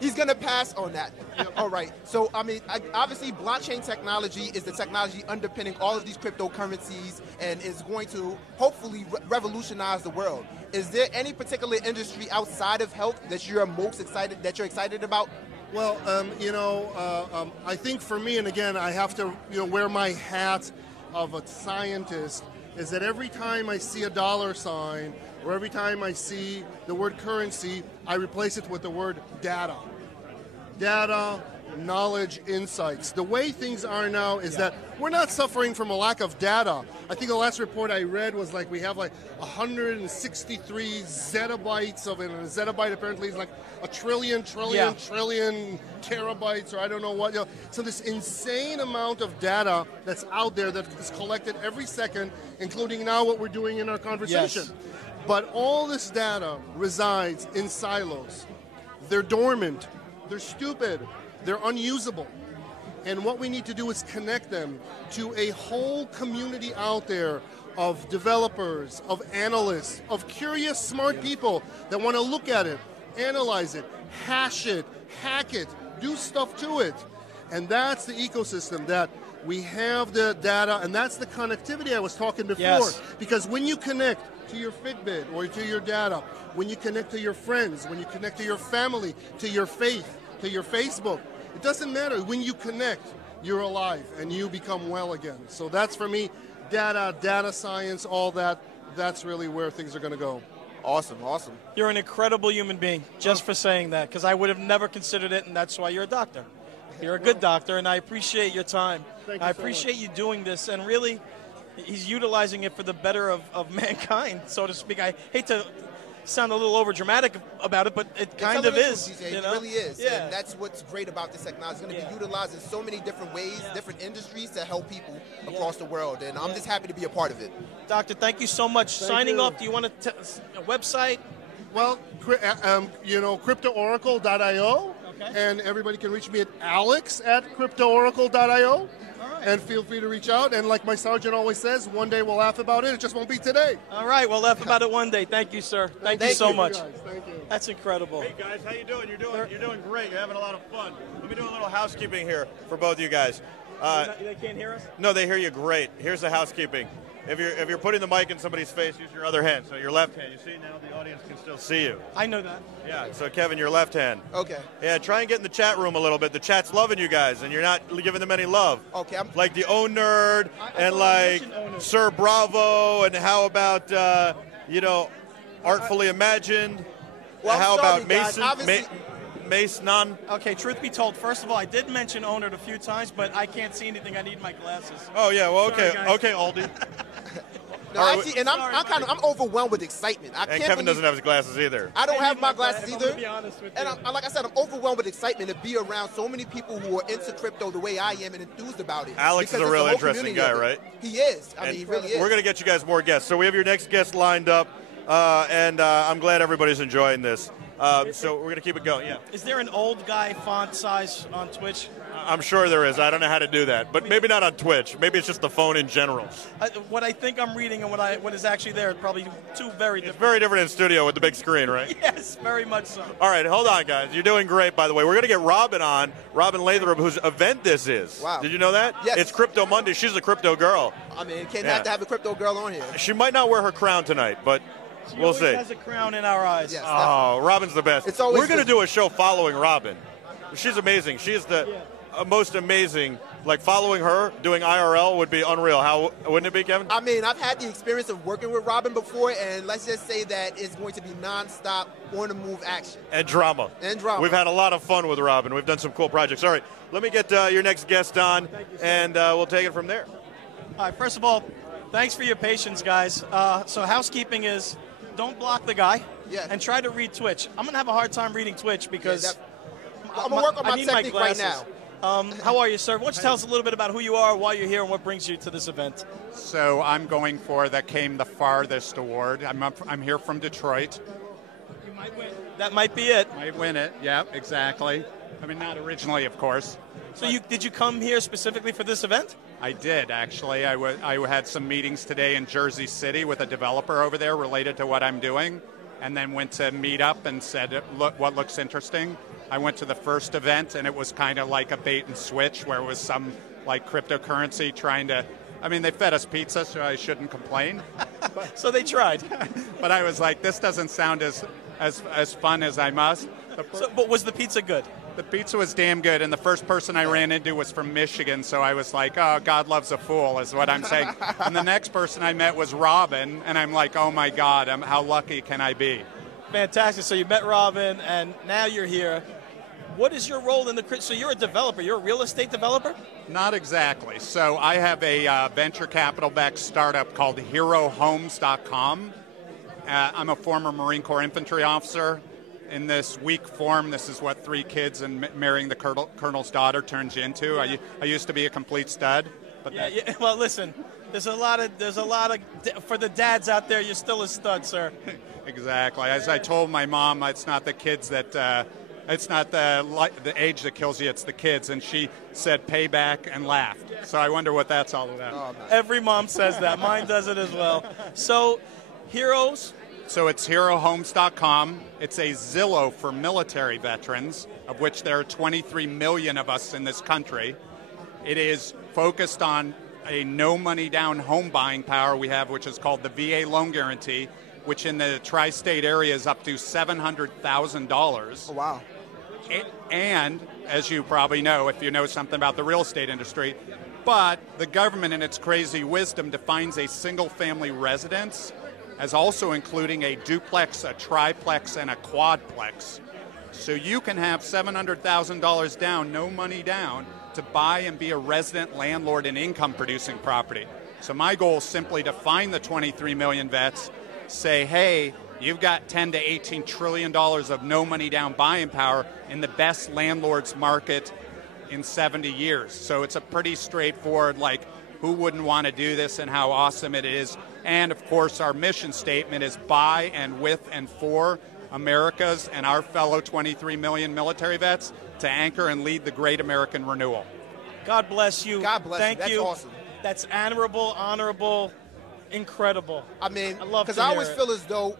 He's going to pass on that. All right. So, I mean, obviously, blockchain technology is the technology underpinning all of these cryptocurrencies and is going to hopefully revolutionize the world. Is there any particular industry outside of health that you're excited about? Well, I think for me, and again, I have to wear my hat of a scientist, is that every time I see a dollar sign or every time I see the word currency, I replace it with the word data. Data, knowledge, insights. The way things are now is that we're not suffering from a lack of data. I think the last report I read was like we have like 163 zettabytes of it, and a zettabyte apparently is like a trillion terabytes, or I don't know what. So this insane amount of data that's out there that is collected every second, including now what we're doing in our conversation. Yes. But all this data resides in silos. They're dormant. They're stupid. They're unusable. And what we need to do is connect them to a whole community out there of developers, of analysts, of curious, smart people that want to look at it, analyze it, hash it, hack it, do stuff to it. And that's the ecosystem that we have the data, and that's the connectivity I was talking before. Yes. Because when you connect to your Fitbit or to your data, when you connect to your friends, when you connect to your family, to your faith, to your Facebook, it doesn't matter. When you connect, you're alive and you become well again. So that's for me, data science, all that, that's really where things are going to go. Awesome, awesome. You're an incredible human being, just for saying that, because I would have never considered it, and that's why you're a doctor. You're a good doctor, and I appreciate your time. I appreciate you doing this, and really, he's utilizing it for the better of mankind, so to speak. I hate to sound a little over-dramatic about it, but it kind of is. It really is. Yeah. And that's what's great about this technology. It's going to be utilized in so many different ways, different industries to help people across the world, and I'm just happy to be a part of it. Doctor, thank you so much. Signing off, do you want a website? Well, CryptoOracle.io. Okay. And everybody can reach me at alex@cryptooracle.io. And feel free to reach out. And like my sergeant always says, one day we'll laugh about it. It just won't be today. All right, we'll laugh about it one day. Thank you, sir. Thank you so much. Thank you. That's incredible. Hey guys, how you doing? You're doing great. You're having a lot of fun. Let me do a little housekeeping here for both of you guys. They can't hear us? No, they hear you great. Here's the housekeeping. If you're putting the mic in somebody's face, use your other hand. So your left hand. You see now the audience can still see you. I know that. Yeah. So Kevin, your left hand. Okay. Yeah. Try and get in the chat room a little bit. The chat's loving you guys, and you're not giving them any love. Okay. Like the O Nerd and like Sir Bravo, and how about Artfully Imagined? Well, how sorry, about guys. Mace None? Okay, truth be told, first of all, I did mention Owned a few times, but I can't see anything. I need my glasses. Oh yeah, well okay, Sorry, okay, Aldi. No, actually, and I'm overwhelmed with excitement. And Kevin doesn't have his glasses either. I don't have my glasses either. To be honest with you. And like I said, I'm overwhelmed with excitement to be around so many people who are into crypto the way I am and enthused about it. Alex is a real interesting guy, right? He is. I mean, he really is. We're going to get you guys more guests. So we have your next guest lined up, and I'm glad everybody's enjoying this. So we're going to keep it going, yeah. Is there an old guy font size on Twitch? I'm sure there is. I don't know how to do that. But maybe not on Twitch. Maybe it's just the phone in general. What I think I'm reading and what is actually there are probably two very different. It's very different in studio with the big screen, right? Yes, very much so. All right, hold on, guys. You're doing great, by the way. We're going to get Robin on, Robin Lathrup, whose event this is. Wow. Did you know that? Yes. It's Crypto Monday. She's a crypto girl. I mean, can't have to have a crypto girl on here. She might not wear her crown tonight, but we'll see. She has a crown in our eyes. Yes, oh, Robin's the best. We're going to do a show following Robin. She's amazing. She is the most amazing like following her doing IRL would be unreal. How wouldn't it be, Kevin? I mean, I've had the experience of working with Robin before, and let's just say that it's going to be nonstop, on-the-move action. And drama. And drama. We've had a lot of fun with Robin. We've done some cool projects. All right, let me get your next guest on, and we'll take it from there. All right, first of all, thanks for your patience, guys. So housekeeping is don't block the guy and try to read Twitch. I'm going to have a hard time reading Twitch because I'm going to work on my technique right now. How are you, sir? Why don't you tell us a little bit about who you are, why you're here, and what brings you to this event? So I'm going for the Came the Farthest award. I'm here from Detroit. You might win. That might be it. Might win it. Yeah, exactly. I mean, not originally, of course. So did you come here specifically for this event? I did, actually. I had some meetings today in Jersey City with a developer over there related to what I'm doing, and then went to meet up and said, look, what looks interesting? I went to the first event, and it was kind of like a bait and switch where it was some like cryptocurrency trying to, I mean, they fed us pizza, so I shouldn't complain. So they tried. But I was like, this doesn't sound as fun as I must. But was the pizza good? The pizza was damn good, and the first person I ran into was from Michigan, so I was like, oh, God loves a fool, is what I'm saying. And the next person I met was Robin, and I'm like, oh, my God, how lucky can I be? Fantastic. So you met Robin, and now you're here. What is your role in the... So you're a developer. You're a real estate developer? Not exactly. So I have a venture capital-backed startup called HeroHomes.com. I'm a former Marine Corps infantry officer. In this weak form, this is what 3 kids and marrying the colonel's daughter turns you into. I used to be a complete stud. But yeah. Well, listen, there's a lot of for the dads out there. You're still a stud, sir. Exactly. As I told my mom, it's not the kids that. It's not the age that kills you, it's the kids. And she said payback and laughed. So I wonder what that's all about. Every mom says that. Mine does it as well. So, Heroes. So it's HeroHomes.com. It's a Zillow for military veterans, of which there are 23 million of us in this country. It is focused on a no money down home buying power we have, which is called the VA loan guarantee, which in the tri-state area is up to $700,000. Oh, wow. And, as you probably know, if you know something about the real estate industry, but the government in its crazy wisdom defines a single-family residence as also including a duplex, a triplex, and a quadplex. So you can have $700,000 down, no money down, to buy and be a resident landlord in income-producing property. So my goal is simply to find the 23 million vets, say, hey, you've got $10 to $18 trillion of no money down buying power in the best landlord's market in 70 years. So it's a pretty straightforward, like, who wouldn't want to do this and how awesome it is. And, of course, our mission statement is by and with and for America's and our fellow 23 million military vets to anchor and lead the great American renewal. God bless you. God bless Thank you. That's awesome. That's honorable, incredible. I mean, because I always feel as though,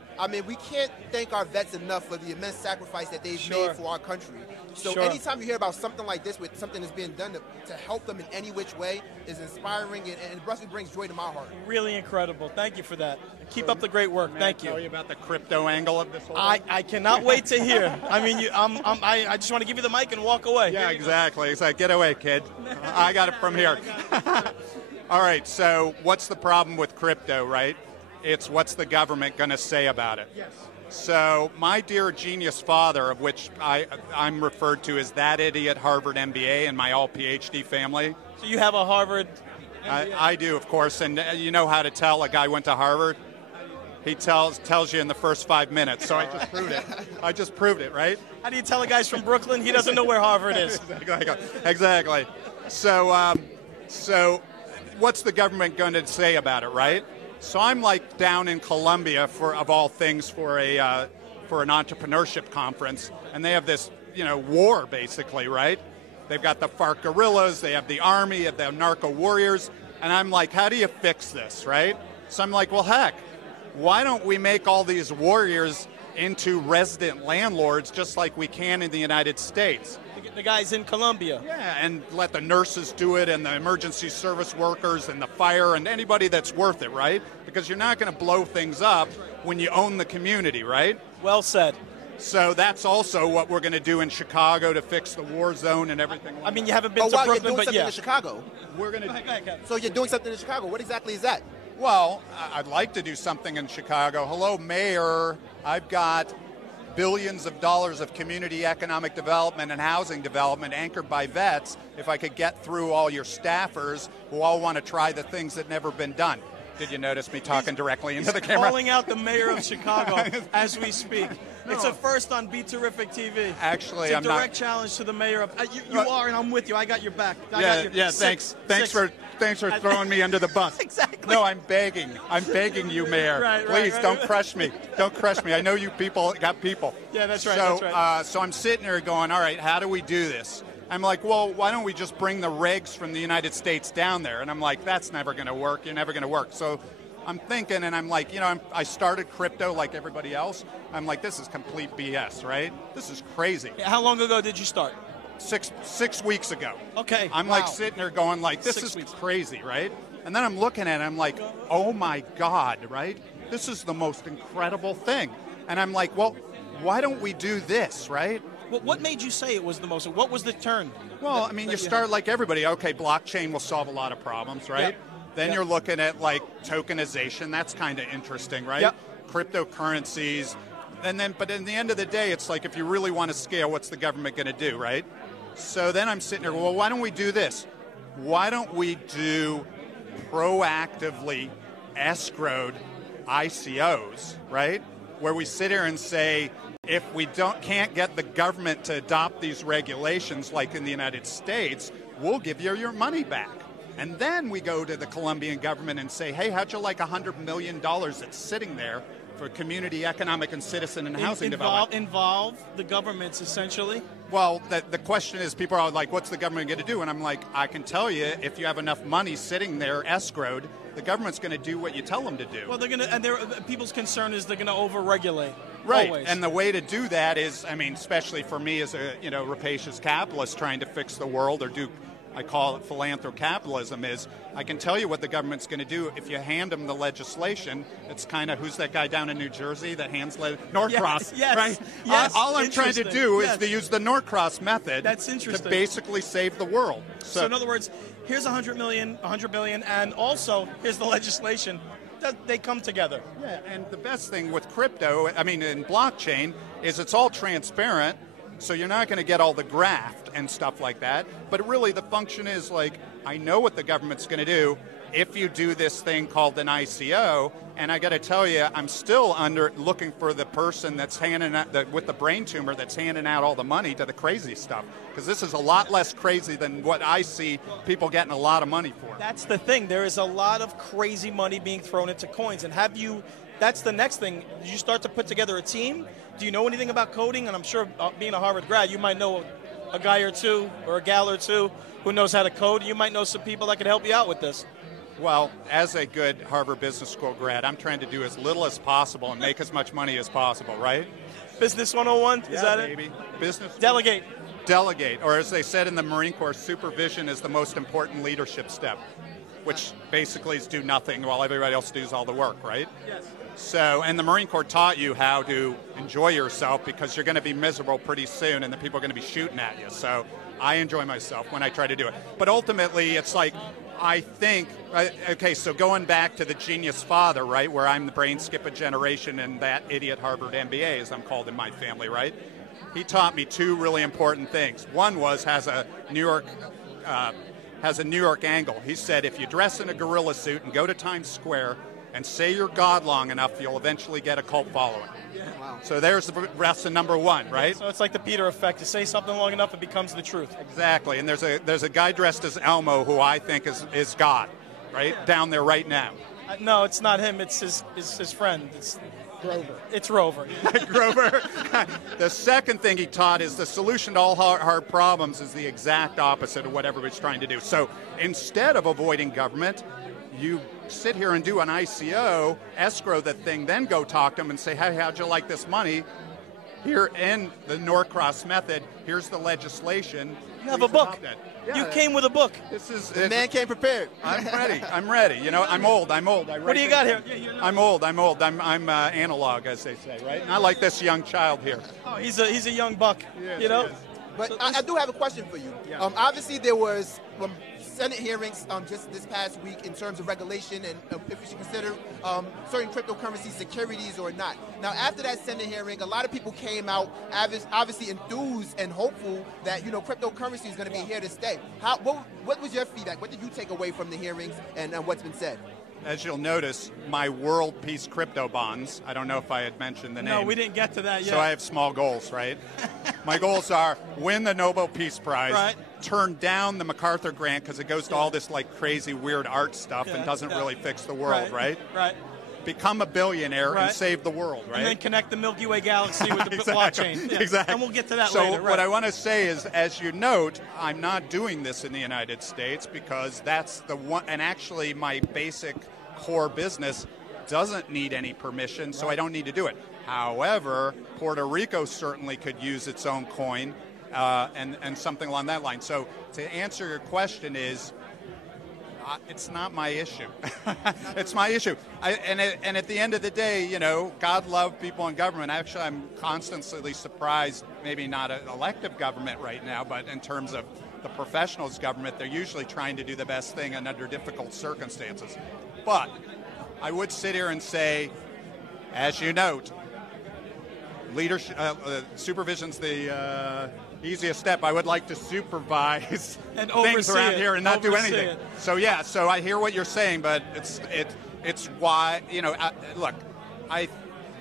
we can't thank our vets enough for the immense sacrifice that they've made for our country. So anytime you hear about something like this, with something that's being done to help them in any which way, is inspiring and it really brings joy to my heart. Really incredible. Thank you for that. Keep up the great work. Thank you. Tell you about the crypto angle of this whole thing? I cannot wait to hear. I just want to give you the mic and walk away. Yeah, exactly. It's like, get away, kid. I got it from here. All right, so what's the problem with crypto, right? It's what's the government going to say about it? Yes. So my dear genius father, of which I'm referred to as that idiot Harvard MBA in my all PhD family. So you have a Harvard MBA? I do, of course, and you know how to tell a guy went to Harvard? He tells you in the first 5 minutes, so I just proved it. I just proved it, right? How do you tell a guy's from Brooklyn? He doesn't know where Harvard is. Exactly. So what's the government going to say about it, right? So I'm like down in Colombia of all things for an entrepreneurship conference, and they have this war basically, right? They've got the FARC guerrillas, they have the army, they have the narco warriors, and I'm like, how do you fix this, right? So I'm like, well, heck, why don't we make all these warriors into resident landlords just like we can in the United States? The guys in Colombia. Yeah, and let the nurses do it and the emergency service workers and the fire and anybody that's worth it, right? Because you're not going to blow things up when you own the community, right? Well said. So that's also what we're going to do in Chicago to fix the war zone and everything. I mean, you haven't been to wow, Brooklyn, you're doing but something yeah. in Chicago. We're going to. So you're doing something in Chicago. What exactly is that? Well, I'd like to do something in Chicago. Hello, Mayor. I've got billions of dollars of community economic development and housing development anchored by vets. If I could get through all your staffers who all want to try the things that never been done. Did you notice me talking directly into the camera? Calling out the mayor of Chicago as we speak. No. It's a first on Beterrific TV. Actually, it's a direct challenge to the mayor of. You are, and I'm with you. I got your back. Thanks for throwing me under the bus. Exactly. No, I'm begging you, Mayor. Please don't crush me. Don't crush me. I know you people got people. Yeah, that's right. So, that's right. So I'm sitting there going, all right, how do we do this? I'm like, well, why don't we just bring the regs from the United States down there? And I'm like, that's never going to work. You're never going to work. So I'm thinking, and I'm like, I started crypto like everybody else. I'm like, this is complete BS, right? This is crazy. How long ago did you start? Six weeks ago. Okay. I'm like sitting there going like, this is crazy, right? And then I'm looking at it, I'm like, oh my God, right? This is the most incredible thing. And I'm like, well, why don't we do this, right? Well, what made you say it was the most? What was the turn? Well, I mean, you start like everybody. Okay, blockchain will solve a lot of problems, right? Yep. Then you're looking at like tokenization. That's kind of interesting, right? Yep. Cryptocurrencies. But in the end of the day, it's like if you really want to scale, what's the government going to do, right? So then I'm sitting there, well, why don't we do this? Why don't we do proactively escrowed ICOs, right? Where we sit here and say, if we can't get the government to adopt these regulations like in the United States, we'll give you your money back. And then we go to the Colombian government and say, hey, how'd you like $100 million that's sitting there for community, economic, and citizen and housing development? Involve the governments, essentially? Well, the question is, people are like, what's the government going to do? And I'm like, I can tell you, if you have enough money sitting there escrowed, the government's going to do what you tell them to do. Well, they're going to, and people's concern is they're going to over-regulate. Right, always. And the way to do that is, I mean, especially for me as a rapacious capitalist trying to fix the world or do, I call it philanthrocapitalism, is I can tell you what the government's going to do if you hand them the legislation. It's kind of, who's that guy down in New Jersey that hands Norcross, yes, right? Yes, all I'm trying to do is to use the Norcross method. That's interesting. To basically save the world. So in other words, here's $100 billion, and also here's the legislation. They come together. Yeah, and the best thing with crypto, I mean, in blockchain, is it's all transparent. So you're not going to get all the graft and stuff like that. But really the function is like, I know what the government's going to do if you do this thing called an ICO. And I got to tell you, I'm still looking for the person that's handing out, with the brain tumor that's handing out all the money to the crazy stuff. Because this is a lot less crazy than what I see people getting a lot of money for. That's the thing. There is a lot of crazy money being thrown into coins. And that's the next thing. Did you start to put together a team? Do you know anything about coding? And I'm sure being a Harvard grad, you might know a guy or two or a gal or two who knows how to code. You might know some people that can help you out with this. Well, as a good Harvard Business School grad, I'm trying to do as little as possible and make as much money as possible, right? Business 101, is that baby. it? Business. Delegate. Or as they said in the Marine Corps, supervision is the most important leadership step, which basically is do nothing while everybody else does all the work, right? Yes. So, and the Marine Corps taught you how to enjoy yourself because you're going to be miserable pretty soon and the people are going to be shooting at you. So I enjoy myself when I try to do it. But ultimately, it's like, I think, okay, so going back to the genius father, right, where I'm the brain skip a generation and that idiot Harvard MBA, as I'm called in my family, right? He taught me two really important things. One was has a New York angle. He said, if you dress in a gorilla suit and go to Times Square and say you're God long enough, you'll eventually get a cult following. Yeah. Wow. So there's the lesson number one, right? So it's like the Peter effect. You say something long enough, it becomes the truth. Exactly. And there's a guy dressed as Elmo who I think is God, right? Down there right now. No, it's not him. It's his friend. It's Grover. It's Rover. Grover. The second thing he taught is the solution to all hard problems is the exact opposite of what everybody's trying to do. So instead of avoiding government, you sit here and do an ICO, escrow the thing, then go talk to them and say, hey, how'd you like this money? Here in the Norcross method, here's the legislation. You have a book. Yeah. You came with a book. The man came prepared. I'm ready. I'm ready. You know, I'm old. What do you got here? I'm old. I'm analog, as they say, right? Not like this young child here. Oh, he's a young buck. Yes, you know. he is. But I do have a question for you. Yeah. Obviously, there was Senate hearings just this past week in terms of regulation and if we should consider certain cryptocurrency securities or not. Now, after that Senate hearing, a lot of people came out obviously enthused and hopeful that cryptocurrency is going to be here to stay. What was your feedback? What did you take away from the hearings and what's been said? As you'll notice, my World Peace Crypto Bonds, I don't know if I had mentioned the name. No, we didn't get to that yet. So I have small goals, right? My goals are win the Nobel Peace Prize, right. Turn down the MacArthur grant because it goes to all this like crazy weird art stuff and doesn't really fix the world, right? Right. Become a billionaire and save the world, right? And then connect the Milky Way galaxy with the blockchain. Yeah. Exactly. And we'll get to that later. So what I want to say is, as you note, I'm not doing this in the United States because that's the one, and actually my basic core business doesn't need any permission, so I don't need to do it. However, Puerto Rico certainly could use its own coin and something along that line. So to answer your question is, it's not my issue. It's my issue. And at the end of the day, God love people in government. Actually, I'm constantly surprised, maybe not an elective government right now, but in terms of the professionals government, they're usually trying to do the best thing and under difficult circumstances. But I would sit here and say, as you note, leadership, supervision's the easiest step. I would like to supervise and things around here and not do anything. It. So I hear what you're saying, but it's why look, I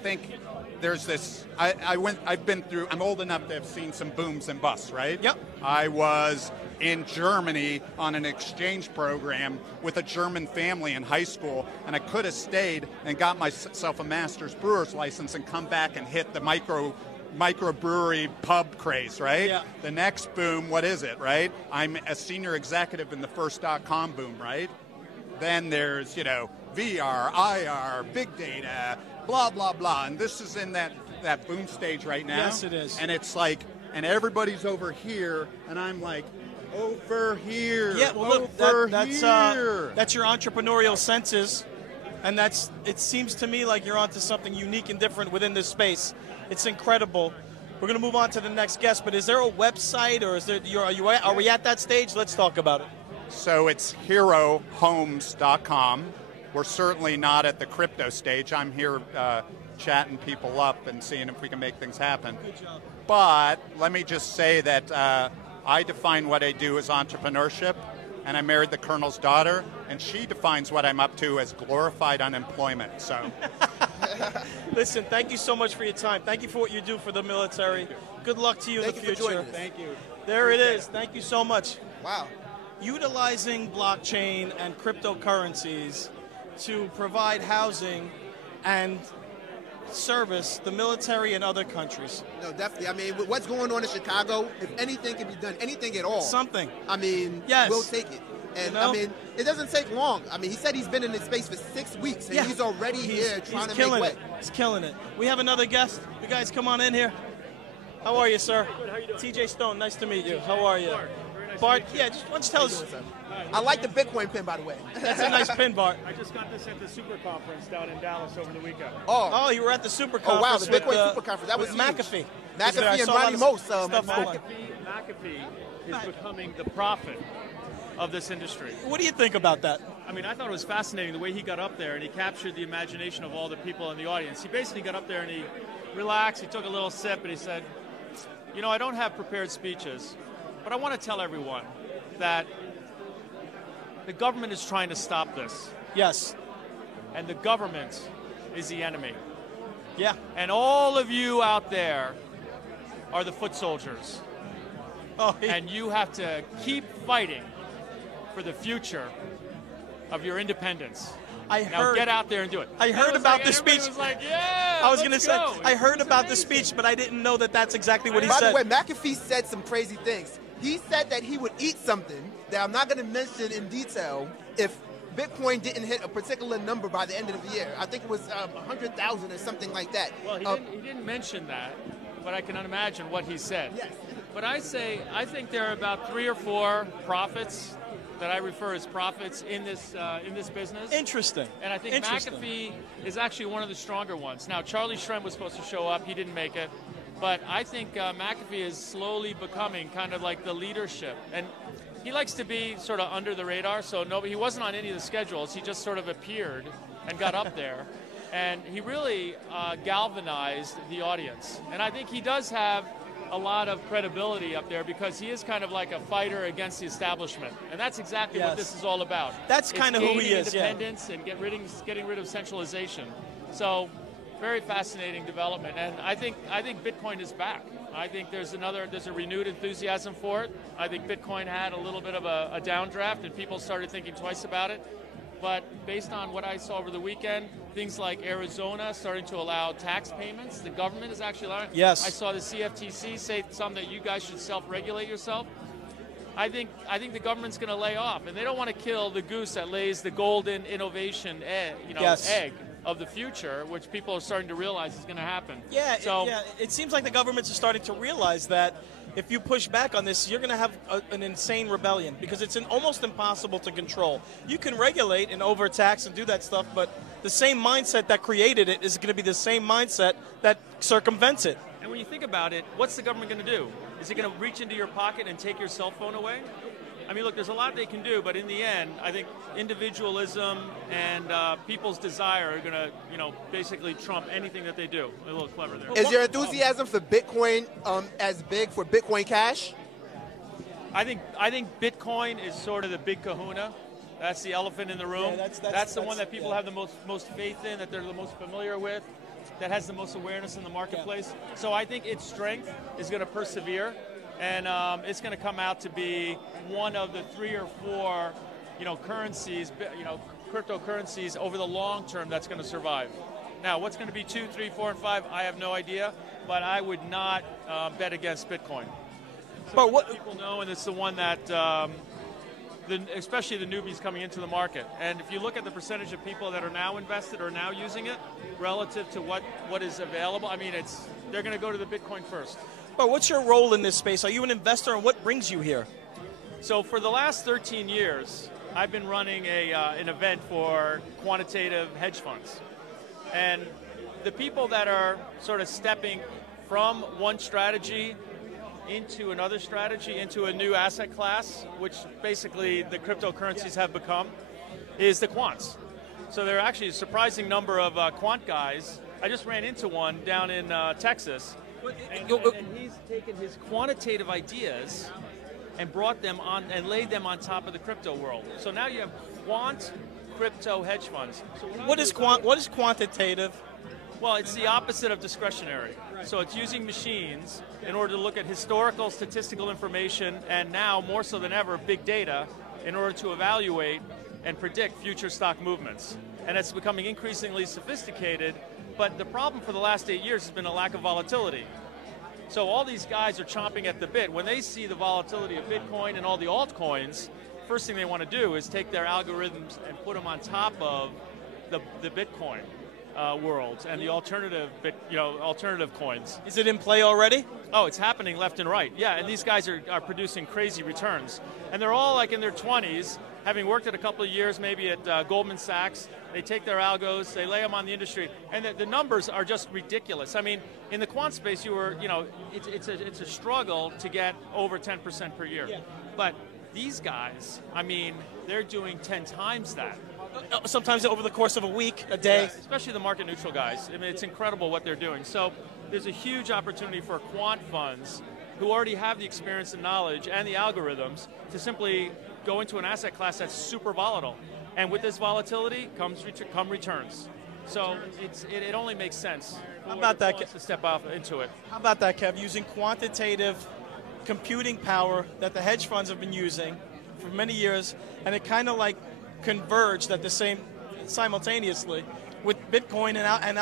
think there's this. I'm old enough to have seen some booms and busts, right? Yep. I was in Germany on an exchange program with a German family in high school, and I could have stayed and got myself a master's brewer's license and come back and hit the microbrewery pub craze, right? Yeah. The next boom, what is it, right? I'm a senior executive in the first .com boom, right? Then there's, VR, IR, big data, blah, blah, blah. And this is in that boom stage right now. Yes, it is. And it's like, and everybody's over here, and I'm like, over here. Yeah, well, look, that's your entrepreneurial senses, and it seems to me like you're onto something unique and different within this space. It's incredible. We're going to move on to the next guest, but is there a website, or are we at that stage? Let's talk about it. So it's herohomes.com. We're certainly not at the crypto stage. I'm here chatting people up and seeing if we can make things happen. Good job. But let me just say that I define what I do as entrepreneurship, and I married the Colonel's daughter, and she defines what I'm up to as glorified unemployment. So, listen, thank you so much for your time. Thank you for what you do for the military. Good luck to you in the future. Thank you. There it is. Thank you so much. Wow. Utilizing blockchain and cryptocurrencies to provide housing and service the military and other countries. No, definitely. I mean, with what's going on in Chicago, if anything can be done, anything at all. Something. I mean, yes. We'll take it. And, I mean, it doesn't take long. I mean, he said he's been in this space for 6 weeks, and he's already here trying to make way. He's killing it. We have another guest. You guys come on in here. How are you, sir? Good. How are you doing? TJ Stone, nice to meet you. How are you? Bart, yeah, just why don't you tell us. I like the Bitcoin pin, by the way. That's a nice pin, Bart. I just got this at the Super Conference down in Dallas over the weekend. Oh, you were at the Super Conference. Oh, wow, the Bitcoin Super Conference. That was huge. McAfee. McAfee and Ronnie Most. McAfee is becoming the prophet of this industry. What do you think about that? I mean, I thought it was fascinating the way he got up there and he captured the imagination of all the people in the audience. He basically got up there and he relaxed, he took a little sip, and he said, I don't have prepared speeches, but I want to tell everyone that the government is trying to stop this. Yes. And the government is the enemy. Yeah. And all of you out there are the foot soldiers. And you have to keep fighting for the future of your independence. Now get out there and do it. I heard about the speech. Was like, yeah, I was going to say, go. I heard about the speech, but I didn't know that that's exactly what he said. said. By the way, McAfee said some crazy things. He said that he would eat something that I'm not going to mention in detail if Bitcoin didn't hit a particular number by the end of the year. I think it was 100,000 or something like that. Well, he didn't mention that, but I can imagine what he said. Yes. But I think there are about 3 or 4 prophets that I refer as prophets in this business. Interesting. And I think McAfee is actually one of the stronger ones. Now, Charlie Shrem was supposed to show up. He didn't make it. But I think McAfee is slowly becoming kind of like the leadership. And he likes to be sort of under the radar, so he wasn't on any of the schedules. He just sort of appeared and got up there. And he really galvanized the audience. And I think he does have a lot of credibility up there because he is kind of like a fighter against the establishment. And that's exactly what this is all about. That's kind of who he is, independence and getting rid of centralization. So very fascinating development. And I think Bitcoin is back. I think there's a renewed enthusiasm for it. I think Bitcoin had a little bit of a downdraft and people started thinking twice about it. But based on what I saw over the weekend, things like Arizona starting to allow tax payments, the government is actually allowing. Yes. I saw the CFTC say something that you guys should self-regulate yourself. I think the government's going to lay off, and they don't want to kill the goose that lays the golden innovation egg of the future, which people are starting to realize is going to happen. Yeah, it seems like the governments are starting to realize that if you push back on this, you're going to have an insane rebellion because it's almost impossible to control. You can regulate and overtax and do that stuff, but the same mindset that created it is going to be the same mindset that circumvents it. And when you think about it, what's the government going to do? Is it going to reach into your pocket and take your cell phone away? I mean, look, there's a lot they can do, but in the end, I think individualism and people's desire are going to, basically trump anything that they do. A little clever there. Is your enthusiasm for Bitcoin as big for Bitcoin Cash? I think Bitcoin is sort of the big kahuna. That's the elephant in the room. Yeah, that's the one that people have the most faith in, that they're the most familiar with, that has the most awareness in the marketplace. So I think its strength is going to persevere. And it's going to come out to be one of the 3 or 4, currencies, cryptocurrencies over the long term that's going to survive. Now, what's going to be 2, 3, 4, and 5? I have no idea, but I would not bet against Bitcoin. But what people know, and it's the one that, especially the newbies coming into the market. And if you look at the percentage of people that are now invested or now using it relative to what is available, I mean, they're going to go to the Bitcoin first. But what's your role in this space? Are you an investor, and what brings you here? So for the last 13 years, I've been running an event for quantitative hedge funds. And the people that are sort of stepping from one strategy into another strategy, into a new asset class, which basically the cryptocurrencies have become, is the quants. So there are actually a surprising number of quant guys. I just ran into one down in Texas. And he's taken his quantitative ideas and brought them on and laid them on top of the crypto world. So now you have quant crypto hedge funds. So what is quantitative? Well, it's the opposite of discretionary. So it's using machines in order to look at historical statistical information and now, more so than ever, big data in order to evaluate and predict future stock movements. And it's becoming increasingly sophisticated. But the problem for the last 8 years has been a lack of volatility. So all these guys are chomping at the bit. When they see the volatility of Bitcoin and all the altcoins, first thing they want to do is take their algorithms and put them on top of the Bitcoin world and the alternative coins. Is it in play already? Oh, it's happening left and right. Yeah, and these guys are producing crazy returns. And they're all like in their 20s, having worked at a couple of years maybe at Goldman Sachs. They take their algos, they lay them on the industry, and the numbers are just ridiculous. I mean, in the quant space, it's a struggle to get over 10% per year. Yeah. But these guys, I mean, they're doing 10 times that. Sometimes over the course of a week, a day. Yes, especially the market neutral guys. I mean, it's incredible what they're doing. So there's a huge opportunity for quant funds who already have the experience and knowledge and the algorithms to simply go into an asset class that's super volatile. And with this volatility come returns. So it only makes sense to step off into it. How about that, Kev? Using quantitative computing power that the hedge funds have been using for many years, and it kind of like converged at the same simultaneously with Bitcoin and the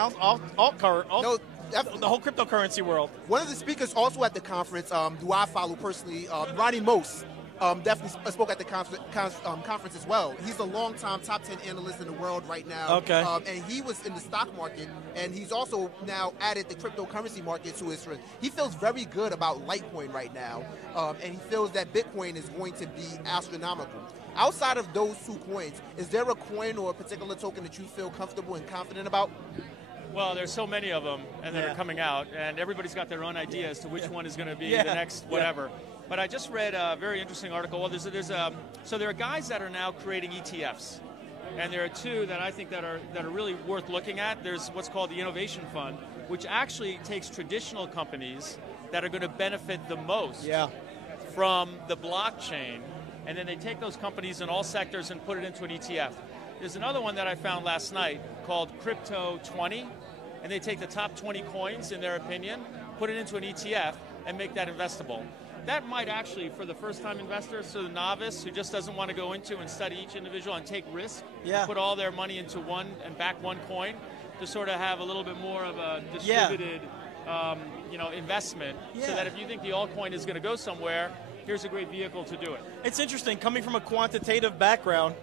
whole cryptocurrency world. One of the speakers also at the conference, who I follow personally, Ronnie Most, definitely spoke at the conference as well. He's a long-time top 10 analyst in the world right now. Okay. And he was in the stock market, and he's also now added the cryptocurrency market to his friend. He feels very good about Litecoin right now, and he feels that Bitcoin is going to be astronomical. Outside of those two coins, is there a coin or a particular token that you feel comfortable and confident about? Well, there's so many of them, and that are coming out, and everybody's got their own idea as to which one is going to be the next whatever. But I just read a very interesting article. Well, so there are guys that are now creating ETFs, and there are two that I think that are really worth looking at. There's what's called the Innovation Fund, which actually takes traditional companies that are going to benefit the most from the blockchain, and then they take those companies in all sectors and put it into an ETF. There's another one that I found last night called Crypto 20, and they take the top 20 coins, in their opinion, put it into an ETF, and make that investable. That might actually, for the first-time investor, so the novice who just doesn't want to go into and study each individual and take risk, put all their money into one and back one coin, to sort of have a little bit more of a distributed investment, so that if you think the altcoin is going to go somewhere, here's a great vehicle to do it. It's interesting, coming from a quantitative background,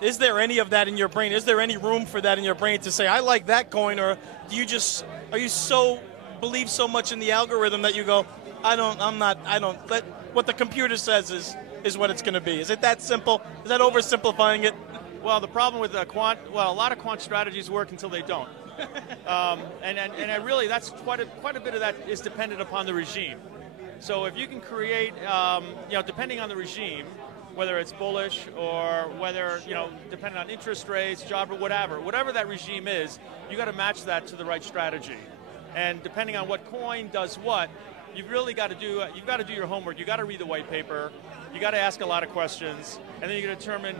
is there any of that in your brain? Is there any room for that in your brain to say, I like that coin, or do you just, are you so, believe so much in the algorithm that you go, let what the computer says is what it's going to be? Is it that simple? Is that oversimplifying it? Well, the problem with a lot of quant strategies work until they don't. And I really, that's quite a bit of that is dependent upon the regime. So if you can create, depending on the regime, whether it's bullish or whether, depending on interest rates, job, or whatever that regime is, you got to match that to the right strategy. And depending on what coin does what, you've really got to do, you've got to do your homework. You've got to read the white paper. You got to ask a lot of questions, and then you got to determine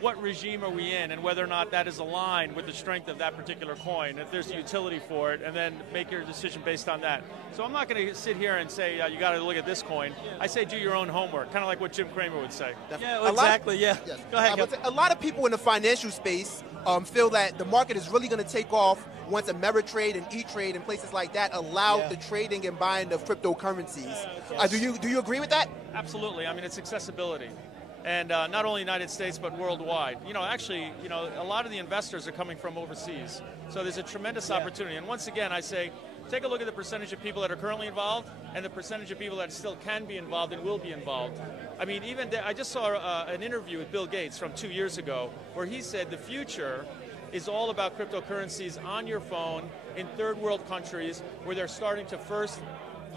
what regime are we in and whether or not that is aligned with the strength of that particular coin, if there's a utility for it, and then make your decision based on that. So I'm not going to sit here and say, you got to look at this coin. I say do your own homework, kind of like what Jim Cramer would say. Yeah, well, exactly, Yes. Go ahead. A lot of people in the financial space feel that the market is really going to take off once Ameritrade and E-Trade and places like that allow the trading and buying of cryptocurrencies. Do you agree with that? Absolutely. I mean, it's accessibility. And not only United States, but worldwide. Actually, a lot of the investors are coming from overseas. So there's a tremendous opportunity. And once again, I say, take a look at the percentage of people that are currently involved and the percentage of people that still can be involved and will be involved. I mean, I just saw an interview with Bill Gates from 2 years ago where he said the future is all about cryptocurrencies on your phone in third world countries where they're starting to first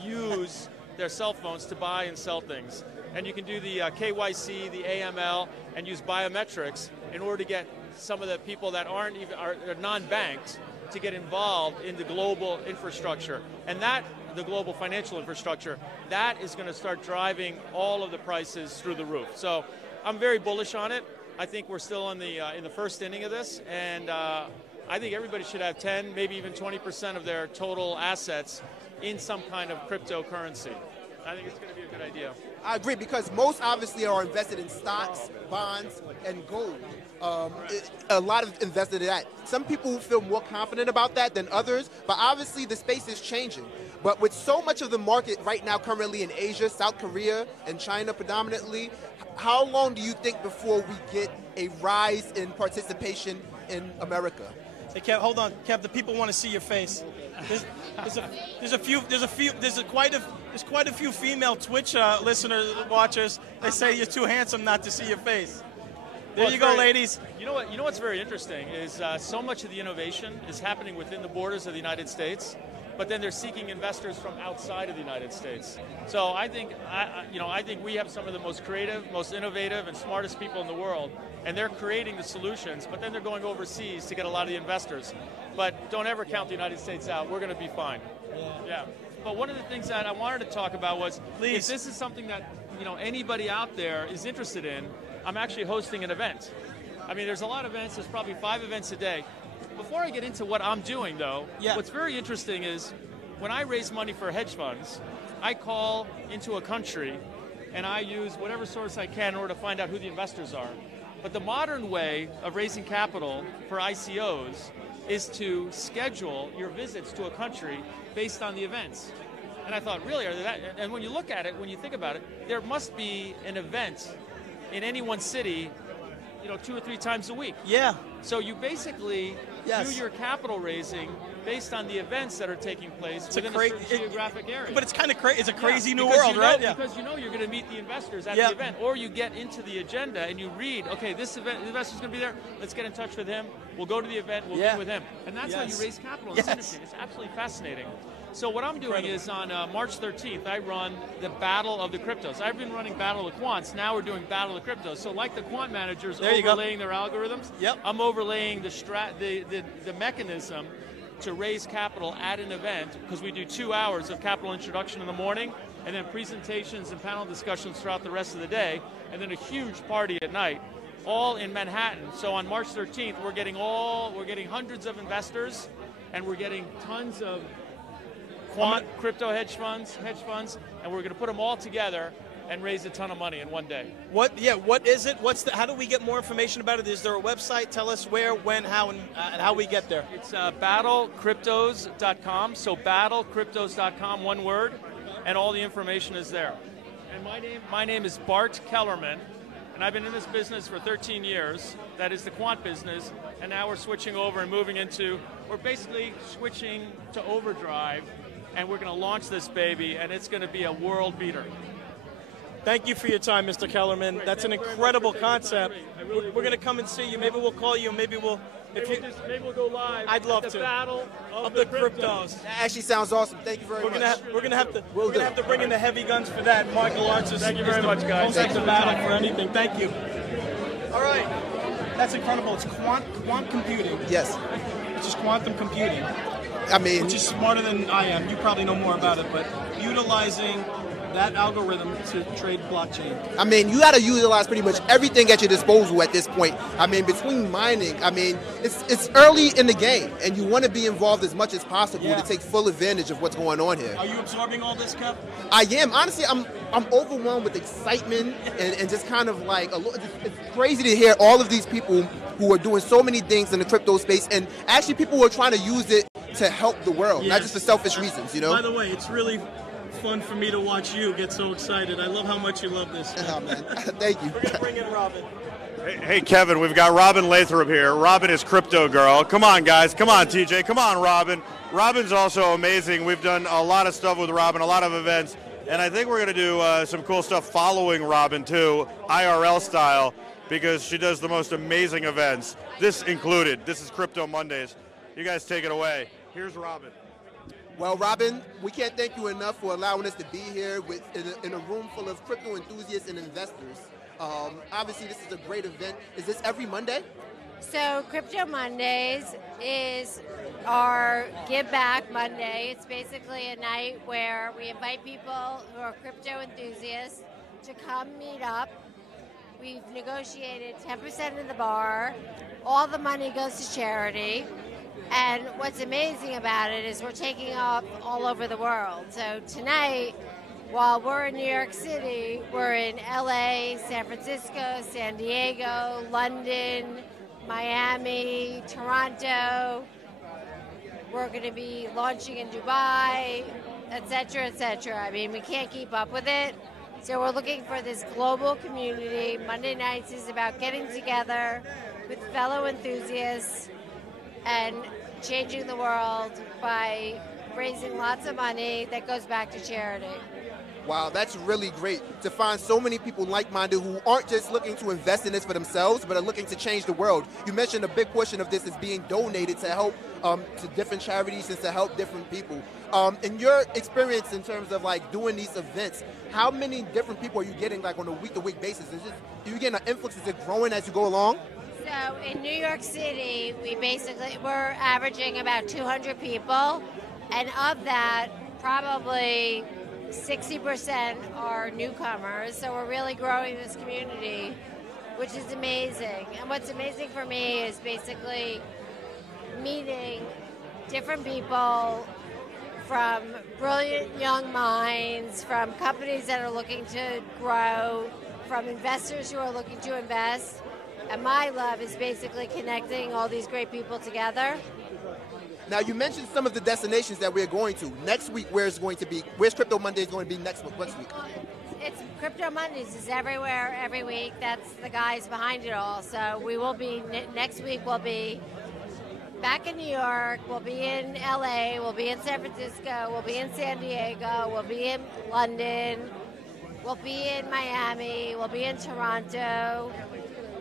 use their cell phones to buy and sell things. And you can do the KYC, the AML, and use biometrics in order to get some of the people that are non-banked to get involved in the global infrastructure. And the global financial infrastructure, that is going to start driving all of the prices through the roof. So I'm very bullish on it. I think we're still in the first inning of this, and I think everybody should have 10, maybe even 20% of their total assets in some kind of cryptocurrency. I think it's going to be a good idea. I agree, because most obviously are invested in stocks, bonds, and gold. A lot of invested in that. Some people feel more confident about that than others, but obviously the space is changing. But with so much of the market right now currently in Asia, South Korea, and China predominantly, how long do you think before we get a rise in participation in America? Hey, Kev, hold on, Kev. The people want to see your face. There's quite a few female Twitch listeners, watchers. They say you're too handsome not to see your face. There you go, ladies. You know what's very interesting is so much of the innovation is happening within the borders of the United States, but then they're seeking investors from outside of the United States. So I think we have some of the most creative, most innovative, and smartest people in the world, and they're creating the solutions, but then they're going overseas to get a lot of the investors. But don't ever count the United States out. We're going to be fine. Yeah. But one of the things that I wanted to talk about was, if this is something that anybody out there is interested in, I'm actually hosting an event. I mean, there's a lot of events. There's probably 5 events a day. Before I get into what I'm doing, though, what's very interesting is when I raise money for hedge funds, I call into a country and I use whatever source I can in order to find out who the investors are. But the modern way of raising capital for ICOs is to schedule your visits to a country based on the events. And I thought, really, are there that? And when you look at it, when you think about it, there must be an event in any one city, 2 or 3 times a week. Yeah. So you basically do your capital raising based on the events that are taking place within a certain geographic area. But it's kind of crazy. It's a crazy new world, right? Yeah. Because you're going to meet the investors at the event, or you get into the agenda and you read, okay, this event, the investor's going to be there. Let's get in touch with him. We'll go to the event. We'll meet with him, and that's how you raise capital in this industry. It's absolutely fascinating. So what I'm doing is on March 13th, I run the Battle of the Cryptos. I've been running Battle of the Quants. Now we're doing Battle of the Cryptos. So like the quant managers overlaying their algorithms, I'm overlaying the mechanism to raise capital at an event, because we do 2 hours of capital introduction in the morning, and then presentations and panel discussions throughout the rest of the day, and then a huge party at night, all in Manhattan. So on March 13th, we're getting hundreds of investors, and we're getting tons of quant crypto hedge funds, and we're going to put them all together and raise a ton of money in one day. What is it? How do we get more information about it? Is there a website? Tell us where, when, how, and how we get there. It's battlecryptos.com. So battlecryptos.com, one word, and all the information is there. And my name is Bart Kellerman, and I've been in this business for 13 years. That is the quant business, and now we're switching over and we're basically switching to overdrive, and we're going to launch this baby, and it's going to be a world beater. Thank you for your time, Mr. Kellerman. Great. That's an incredible concept. We're going to come and see you. Maybe we'll call you. Maybe we'll go live. I'd love to. The Battle of the Cryptos. That actually sounds awesome. Thank you very much. We're gonna have to bring in the heavy guns for that. Michael Arts is. Thank you very much, guys. Don't take the battle for anything. Thank you. All right. That's incredible. It's quant computing. Yes. It's just quantum computing. I mean, which is smarter than I am. You probably know more about it, but utilizing that algorithm to trade blockchain. I mean, you got to utilize pretty much everything at your disposal at this point. I mean, between mining, I mean, it's early in the game, and you want to be involved as much as possible to take full advantage of what's going on here. Are you absorbing all this, Kev? I am. Honestly, I'm overwhelmed with excitement and just kind of like, it's crazy to hear all of these people who are doing so many things in the crypto space, and actually people who are trying to use it to help the world, not just for selfish reasons, you know? By the way, it's really fun for me to watch you get so excited. I love how much you love this. Oh, man. Thank you. We're going to bring in Robin. Hey, Kevin, we've got Robin Lathrop here. Robin is Crypto Girl. Come on, guys. Come on, TJ. Come on, Robin. Robin's also amazing. We've done a lot of stuff with Robin, a lot of events, and I think we're going to do some cool stuff following Robin, too, IRL style, because she does the most amazing events, this included. This is Crypto Mondays. You guys take it away. Here's Robin. Well, Robin, we can't thank you enough for allowing us to be here in a room full of crypto enthusiasts and investors. Obviously, this is a great event. Is this every Monday? So Crypto Mondays is our Give Back Monday. It's basically a night where we invite people who are crypto enthusiasts to come meet up. We've negotiated 10% of the bar. All the money goes to charity. And what's amazing about it is we're taking off all over the world. So tonight, while we're in New York City, we're in LA, San Francisco, San Diego, London, Miami, Toronto. We're going to be launching in Dubai, et cetera, et cetera. I mean, we can't keep up with it. So we're looking for this global community. Monday nights is about getting together with fellow enthusiasts and changing the world by raising lots of money that goes back to charity. Wow, that's really great to find so many people like-minded who aren't just looking to invest in this for themselves, but are looking to change the world. You mentioned a big portion of this is being donated to help to different charities and to help different people. In your experience in terms of like doing these events, how many different people are you getting like on a week-to-week basis? Do you get an influx? Is it growing as you go along? So in New York City, we're averaging about 200 people, and of that, probably 60% are newcomers. So we're really growing this community, which is amazing. And what's amazing for me is basically meeting different people from brilliant young minds, from companies that are looking to grow, from investors who are looking to invest. And my love is basically connecting all these great people together. Now, you mentioned some of the destinations that we're going to. Next week, where's Crypto Mondays going to be next week? It's Crypto Mondays is everywhere, every week. That's the guys behind it all. So we will be, next week we'll be back in New York, we'll be in LA, we'll be in San Francisco, we'll be in San Diego, we'll be in London, we'll be in Miami, we'll be in Toronto,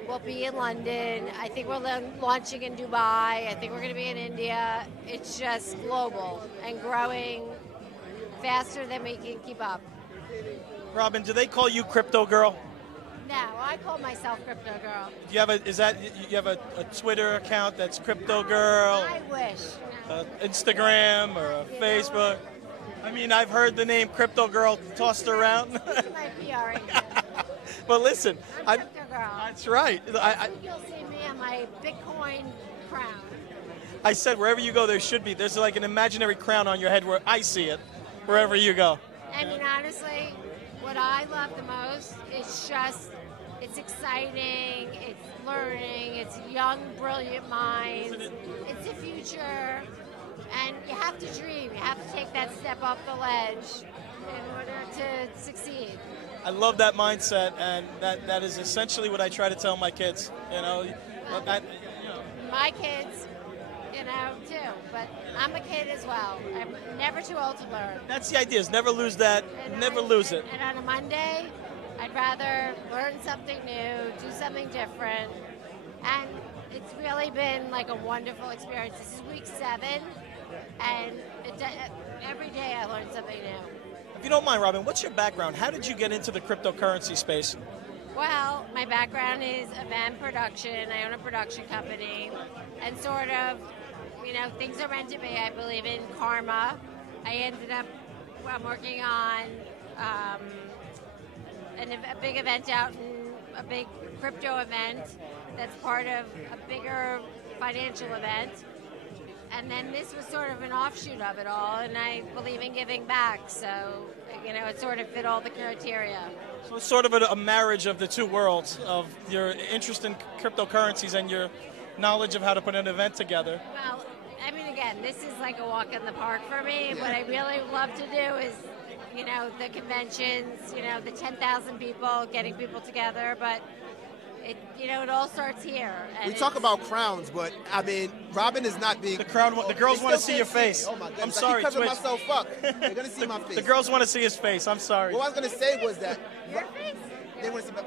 we'll be in London. I think we're launching in Dubai. I think we're going to be in India. It's just global and growing faster than we can keep up. Robin, do they call you Crypto Girl? No, I call myself Crypto Girl. Do you have you have a Twitter account that's Crypto Girl? I wish. Instagram or Facebook? I mean, I've heard the name Crypto Girl tossed around. My PR agent. But listen, I'm Crypto Girl. That's right. I think you'll see me on my Bitcoin crown. I said wherever you go, there's like an imaginary crown on your head where I see it, wherever you go. I mean, honestly, what I love the most is just, it's exciting, it's learning, it's young, brilliant minds, it's the future, and you have to dream, you have to take that step off the ledge in order to succeed. I love that mindset, and that is essentially what I try to tell my kids, My kids, too, but I'm a kid as well. I'm never too old to learn. That's the idea, is never lose that, lose it. And on a Monday, I'd rather learn something new, do something different, and it's really been like a wonderful experience. This is week 7, and every day I learn something new. If you don't mind, Robin, what's your background? How did you get into the cryptocurrency space? Well, my background is event production. I own a production company, and sort of, things are meant to be. I believe in karma. I ended up working on a big event out in a big crypto event that's part of a bigger financial event. And then this was sort of an offshoot of it all, and I believe in giving back, so, it sort of fit all the criteria. So it's sort of a marriage of the two worlds, of your interest in cryptocurrencies and your knowledge of how to put an event together. Well, I mean, again, this is like a walk in the park for me. What I really love to do is, the conventions, the 10,000 people, getting people together, but it all starts here. We talk about crowns, but I mean, Robin is not being. The girls want to see your face. Oh my goodness! I'm sorry, I keep covering Twitch. myself up. They're gonna see my face. The girls want to see his face. I'm sorry. What I was gonna say was that your face. They want to see my.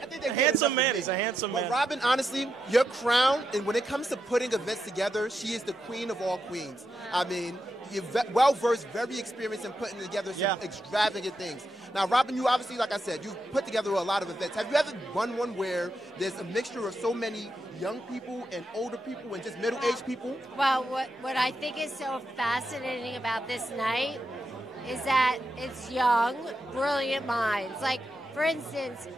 I think they're a handsome man. He's a handsome man. Well, Robin, honestly, your crown, and when it comes to putting events together, she is the queen of all queens. I mean, you're well-versed, very experienced in putting together some extravagant things. Now, Robin, you obviously, like I said, you've put together a lot of events. Have you ever run one where there's a mixture of so many young people and older people and just middle-aged people? Well, what I think is so fascinating about this night is that it's young, brilliant minds. Like, for instance,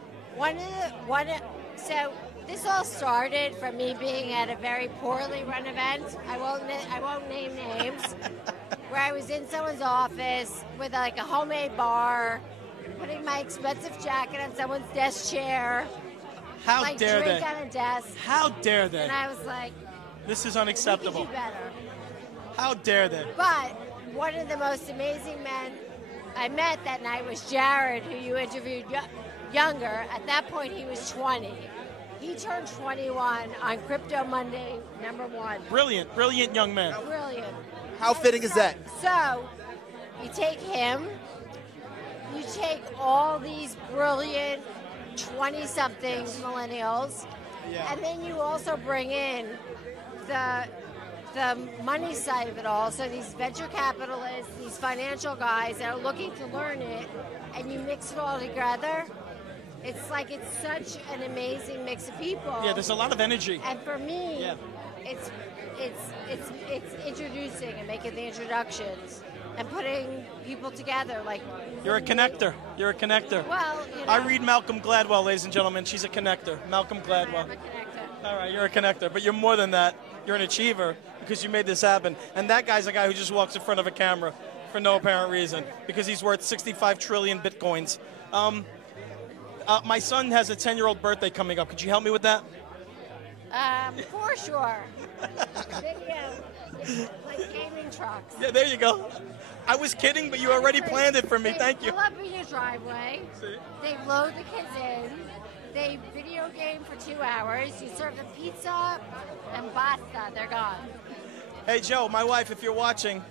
so this all started from me being at a very poorly run event. I won't name names. Where I was in someone's office with like a homemade bar, putting my expensive jacket on someone's desk chair. How my dare drink they? on a desk. How dare they? And I was like, this is unacceptable. We can do better. How dare they? But one of the most amazing men I met that night was Jared, who you interviewed younger. At that point, he was 20. He turned 21 on Crypto Monday, #1. Brilliant young man. Brilliant. How fitting is that? So, you take him, you take all these brilliant 20-somethings millennials, and then you also bring in the money side of it all. So these venture capitalists, these financial guys that are looking to learn it, and you mix it all together. It's like it's such an amazing mix of people. Yeah, there's a lot of energy. And for me, it's introducing and making the introductions and putting people together. Like you're a connector. You're a connector. Well, I read Malcolm Gladwell, ladies and gentlemen. She's a connector. Malcolm Gladwell. I'm a connector. All right, you're a connector, but you're more than that. You're an achiever because you made this happen. And that guy's a guy who just walks in front of a camera for no apparent reason because he's worth 65 trillion bitcoins. My son has a 10-year-old birthday coming up. Could you help me with that? For sure. Video, like gaming trucks. Yeah, there you go. I was kidding, but you already planned it for me. Thank you. Pull up in your driveway. They load the kids in. They video game for 2 hours. You serve them pizza, and basta. They're gone. Hey, Joe, my wife, if you're watching,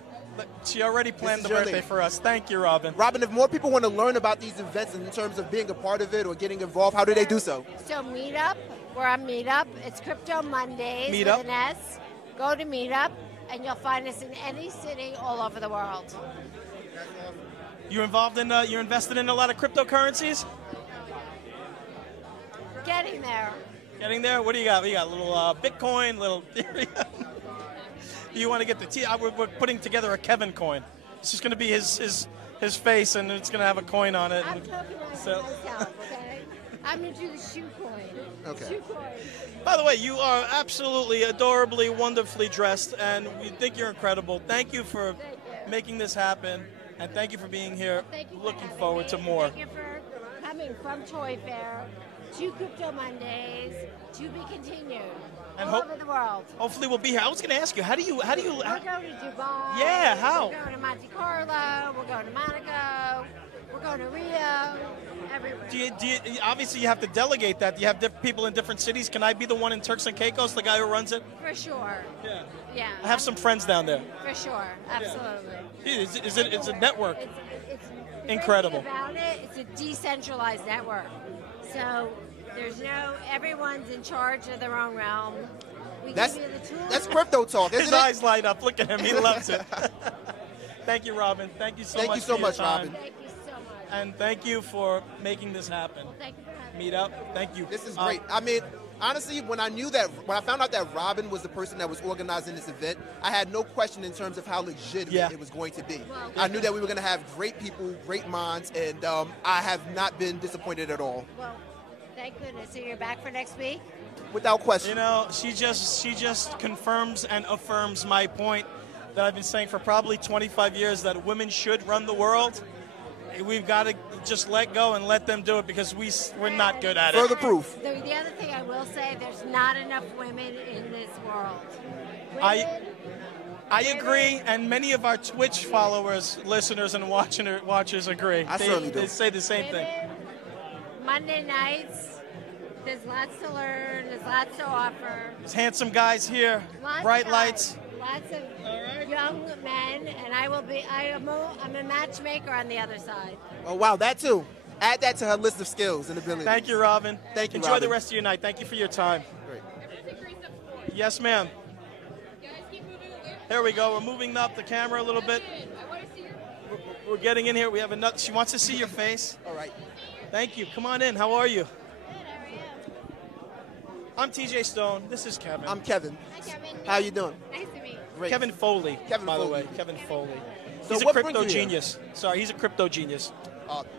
she already planned the birthday for us. Thank you, Robin. Robin, if more people want to learn about these events in terms of being a part of it or getting involved, how do they do so? So Meetup, we're on Meetup. It's Crypto Mondays Meetup. with an S. Go to Meetup, and you'll find us in any city all over the world. You involved in? You're invested in a lot of cryptocurrencies? Getting there. Getting there. What do you got? We got a little Bitcoin, little Ethereum. You want to get the we're putting together a Kevin coin. It's just going to be his face, and it's going to have a coin on it. I'm talking about myself, okay? I'm going to do the shoe coin. Okay. Shoe coin. By the way, you are absolutely adorably, wonderfully dressed, and we think you're incredible. Thank you for making this happen, and thank you for being here. Looking forward to more. Thank you for coming from Toy Fair to Crypto Mondays to be continued And all over the world. Hopefully we'll be here. I was going to ask you, how do you? We're going to Dubai. Yeah, how? We're going to Monte Carlo. We're going to Monaco. We're going to Rio. Everywhere. Do you, obviously, you have to delegate that. Do you have people in different cities? Can I be the one in Turks and Caicos, the guy who runs it? For sure. Yeah. Yeah. I have some friends down there. For sure. Absolutely. It's a network. It's incredible. About it, it's a decentralized network. So there's everyone's in charge of their own realm. We give you the tools. That's crypto talk, isn't His eyes light up. Look at him. He loves it. Thank you, Robin. Thank you so much. Thank you so much, Robin. Thank you so much. And thank you for making this happen. Well, thank you for having Meet up. Thank you. This is great. I mean, honestly, when I found out that Robin was the person that was organizing this event, I had no question in terms of how legitimate it was going to be. Well, I knew that we were going to have great people, great minds, and I have not been disappointed at all. Well, thank goodness. So you're back for next week? Without question. You know, she just confirms and affirms my point that I've been saying for probably 25 years, that women should run the world. We've got to just let go and let them do it, because we're not good at it. Further proof. The other thing I will say, there's not enough women in this world. I agree, and many of our Twitch followers, listeners, and watchers agree. They say the same thing. Monday nights, there's lots to learn, there's lots to offer. There's handsome guys here, bright lights. Lots of young men, and I'm a matchmaker on the other side. Oh, wow, that too. Add that to her list of skills and abilities. Thank you, Robin. Thank you, Enjoy Robin. the rest of your night. Thank you for your time. Great. Yes, ma'am. There we go. We're moving up the camera a little bit. We're getting in here. We have another. She wants to see your face. All right. Thank you. Come on in. How are you? I'm TJ Stone. This is Kevin. I'm Kevin. Hi, Kevin. How you doing? Nice to meet you. Great. Kevin Foley, by the way. Foley. Kevin Foley. So He's a what crypto brings you here? genius. Sorry, he's a crypto genius.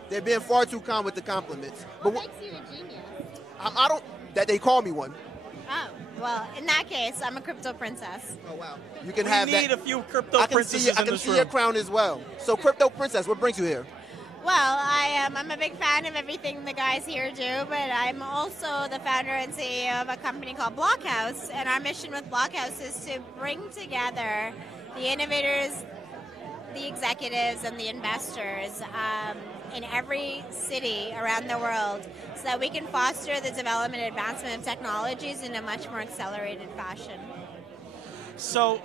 They're being far too calm with the compliments. But What makes you a genius? I don't. That they call me one. Oh, well, in that case, I'm a crypto princess. Oh, wow. You can We have need that. a few crypto I can princesses see. I in can this see room. your crown as well. So, crypto princess, what brings you here? Well, I'm a big fan of everything the guys here do, but I'm also the founder and CEO of a company called Blockhouse, and our mission with Blockhouse is to bring together the innovators, the executives, and the investors in every city around the world so that we can foster the development and advancement of technologies in a much more accelerated fashion. So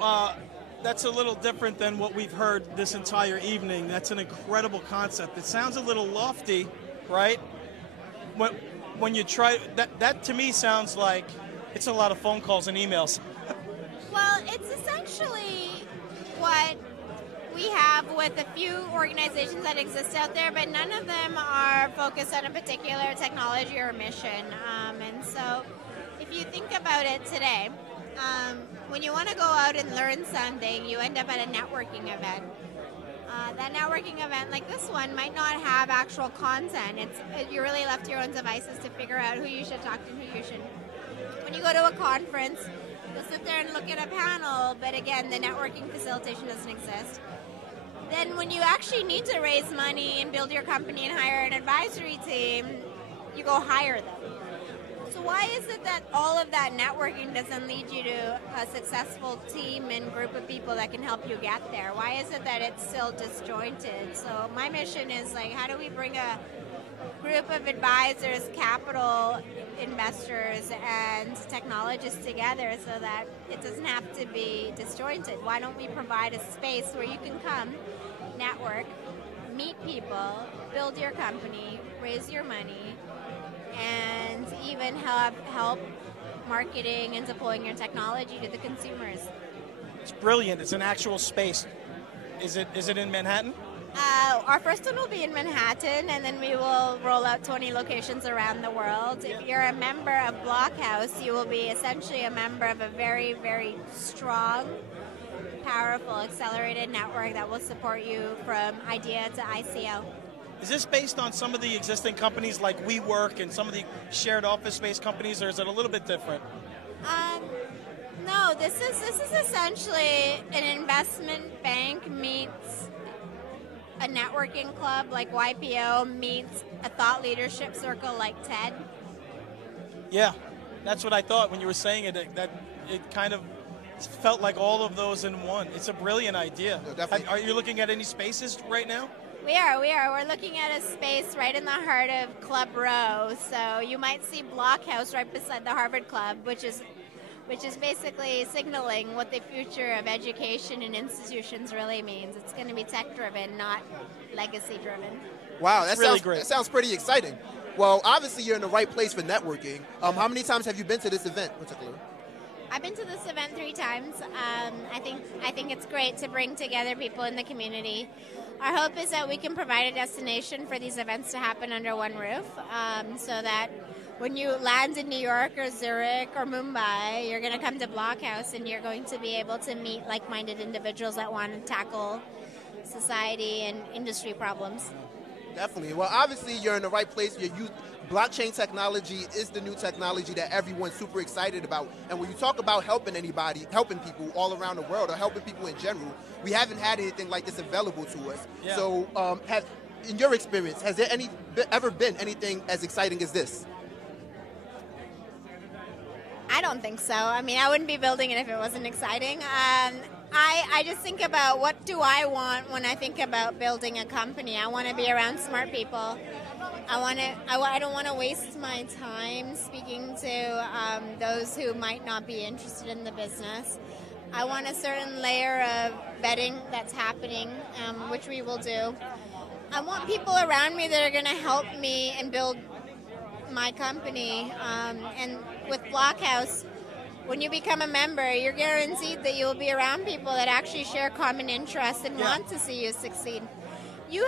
that's a little different than what we've heard this entire evening. That's an incredible concept. It sounds a little lofty, right? When you try that to me sounds like it's a lot of phone calls and emails. Well, it's essentially what we have with a few organizations that exist out there, but none of them are focused on a particular technology or mission. And so if you think about it today, when you want to go out and learn something, you end up at a networking event. That networking event, like this one, might not have actual content. You're really left to your own devices to figure out who you should talk to and who you shouldn't. When you go to a conference, you'll sit there and look at a panel, but again, the networking facilitation doesn't exist. Then when you actually need to raise money and build your company and hire an advisory team, you go hire them. So why is it that all of that networking doesn't lead you to a successful team and group of people that can help you get there? Why is it that it's still disjointed? So my mission is like, how do we bring a group of advisors, capital investors, and technologists together so that it doesn't have to be disjointed? Why don't we provide a space where you can come, network, meet people, build your company, raise your money, and even help marketing and deploying your technology to the consumers? It's brilliant. It's an actual space. Is it in Manhattan? Our first one will be in Manhattan, and then we will roll out 20 locations around the world. If you're a member of Blockhouse, you will be essentially a member of a very, very strong, powerful, accelerated network that will support you from idea to ICO. Is this based on some of the existing companies like WeWork and some of the shared office space companies, or is it a little bit different? No, this is essentially an investment bank meets a networking club like YPO meets a thought leadership circle like TED. Yeah, that's what I thought when you were saying it, that it kind of felt like all of those in one. It's a brilliant idea. No, definitely. Are you looking at any spaces right now? We are. We're looking at a space right in the heart of Club Row. So you might see Blockhouse right beside the Harvard Club, which is basically signaling what the future of education and institutions really means. It's going to be tech-driven, not legacy-driven. Wow, that really sounds great. That sounds pretty exciting. Well, obviously you're in the right place for networking. How many times have you been to this event in particular? I've been to this event 3 times. I think it's great to bring together people in the community. Our hope is that we can provide a destination for these events to happen under one roof, so that when you land in New York or Zurich or Mumbai, you're going to come to Blockhouse and you're going to be able to meet like-minded individuals that want to tackle society and industry problems. Definitely. Well, obviously you're in the right place. Blockchain technology is the new technology that everyone's super excited about. And when you talk about helping people all around the world or helping people in general, we haven't had anything like this available to us. Yeah. So in your experience, has there ever been anything as exciting as this? I don't think so. I mean, I wouldn't be building it if it wasn't exciting. I just think about what do I want when I think about building a company. I want to be around smart people. I don't want to waste my time speaking to those who might not be interested in the business. I want a certain layer of vetting that's happening, which we will do. I want people around me that are going to help me and build my company. And with Blockhouse, when you become a member, you're guaranteed that you'll be around people that actually share common interests and want to see you succeed. You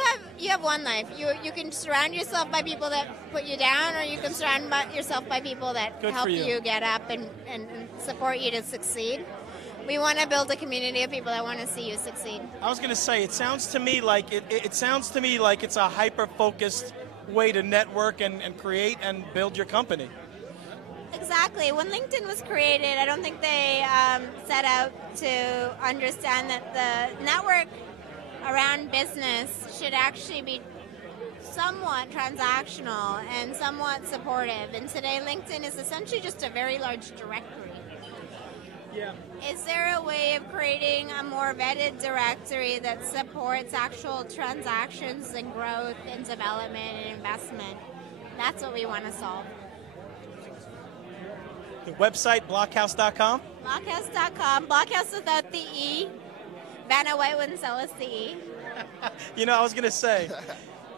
have one life. You can surround yourself by people that put you down, or you can surround yourself by people that help you get up and support you to succeed. We want to build a community of people that want to see you succeed. I was going to say, it sounds to me like it's a hyper-focused way to network and create and build your company. Exactly. When LinkedIn was created, I don't think they set out to understand that the network around business should actually be somewhat transactional and somewhat supportive. And today, LinkedIn is essentially just a very large directory. Yeah. Is there a way of creating a more vetted directory that supports actual transactions and growth and development and investment? That's what we want to solve. The website, blockhouse.com? Blockhouse.com. Blockhouse without the E. Vanna White wouldn't sell us the E. You know, I was going to say,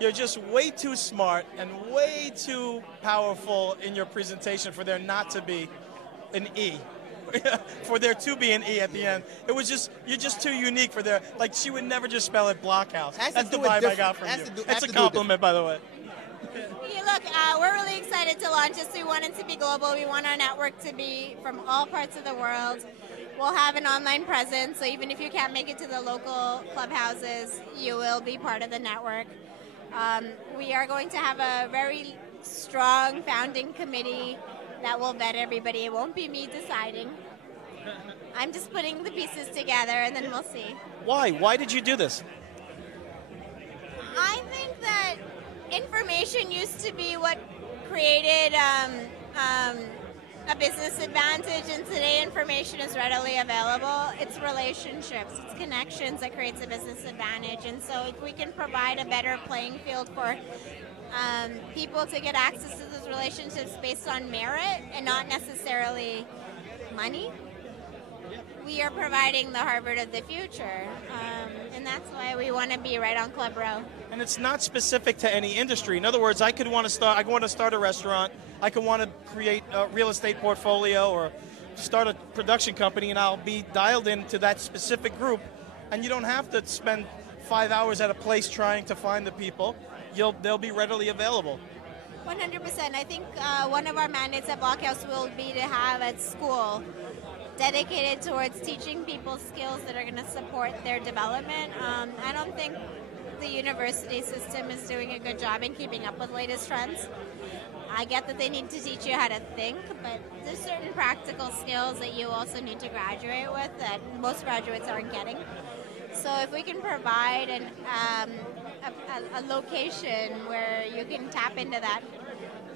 you're just way too smart and way too powerful in your presentation for there not to be an E. For there to be an E at the end. You're just too unique for there. Like, she would never just spell it Blockhouse. That's the vibe I got from you. That's a compliment, by the way. Yeah, look, we're really excited to launch this. We want it to be global. We want our network to be from all parts of the world. We'll have an online presence, so even if you can't make it to the local clubhouses, you will be part of the network. We are going to have a very strong founding committee that will vet everybody. It won't be me deciding. I'm just putting the pieces together, and then we'll see. Why? Why did you do this? I think that information used to be what created a business advantage, and today information is readily available. It's relationships, it's connections that creates a business advantage. And so if we can provide a better playing field for people to get access to those relationships based on merit and not necessarily money, we are providing the Harvard of the future. And that's why we want to be right on Club Row. And it's not specific to any industry. In other words, I want to start a restaurant. I could want to create a real estate portfolio or start a production company, and I'll be dialed into that specific group. And you don't have to spend 5 hours at a place trying to find the people. They'll be readily available. 100%. I think one of our mandates at Blockhouse will be to have a school dedicated towards teaching people skills that are going to support their development. I don't think the university system is doing a good job in keeping up with latest trends. I get that they need to teach you how to think, but there's certain practical skills that you also need to graduate with that most graduates aren't getting. So if we can provide a location where you can tap into that,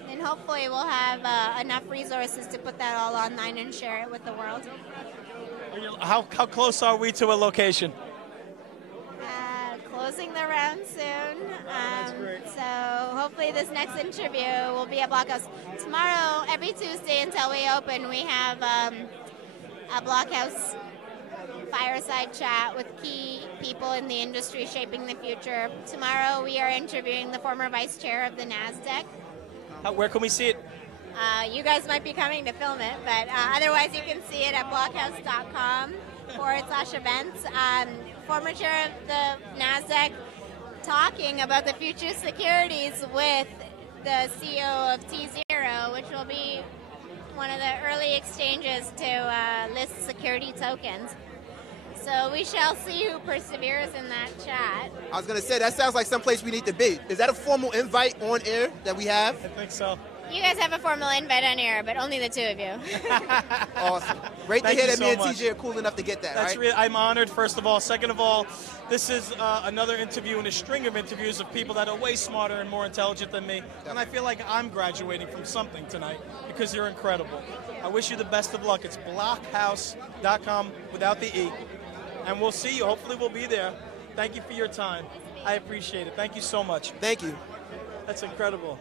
then hopefully we'll have enough resources to put that all online and share it with the world. How close are we to a location? Closing the round soon. That's great. So hopefully this next interview will be at Blockhouse. Tomorrow, every Tuesday until we open, we have a Blockhouse fireside chat with key people in the industry shaping the future. Tomorrow we are interviewing the former vice chair of the NASDAQ. Where can we see it? You guys might be coming to film it, but otherwise you can see it at blockhouse.com/events. Former chair of the NASDAQ talking about the future securities with the CEO of T0, which will be one of the early exchanges to list security tokens. So we shall see who perseveres in that chat. I was going to say, that sounds like someplace we need to be. Is that a formal invite on air that we have? I think so. You guys have a formal invite on air, but only the two of you. Awesome. Great to hear that me and TJ are cool enough to get that, That's right? I'm honored, first of all. Second of all, this is another interview in a string of interviews of people that are way smarter and more intelligent than me. And I feel like I'm graduating from something tonight because you're incredible. I wish you the best of luck. It's blockhouse.com without the E. And we'll see you. Hopefully we'll be there. Thank you for your time. I appreciate it. Thank you so much. Thank you. That's incredible.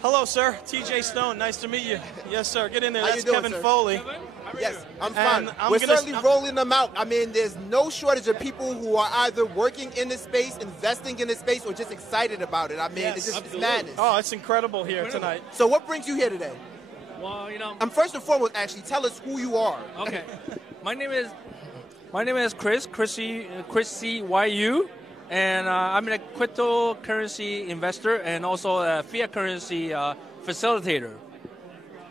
Hello, sir. TJ Stone. Nice to meet you. Yes, sir. Get in there. How That's you doing, Kevin sir? Foley. Yes, I'm fine. I'm We're gonna- certainly rolling them out. I mean, there's no shortage of people who are either working in this space, investing in this space, or just excited about it. I mean, Yes, it's just it's absolutely. madness. Oh, it's incredible here tonight. So what brings you here today? Well, First and foremost, actually, tell us who you are. Okay. My name is Chris C.Y.U., and I'm a cryptocurrency investor and also a fiat currency facilitator.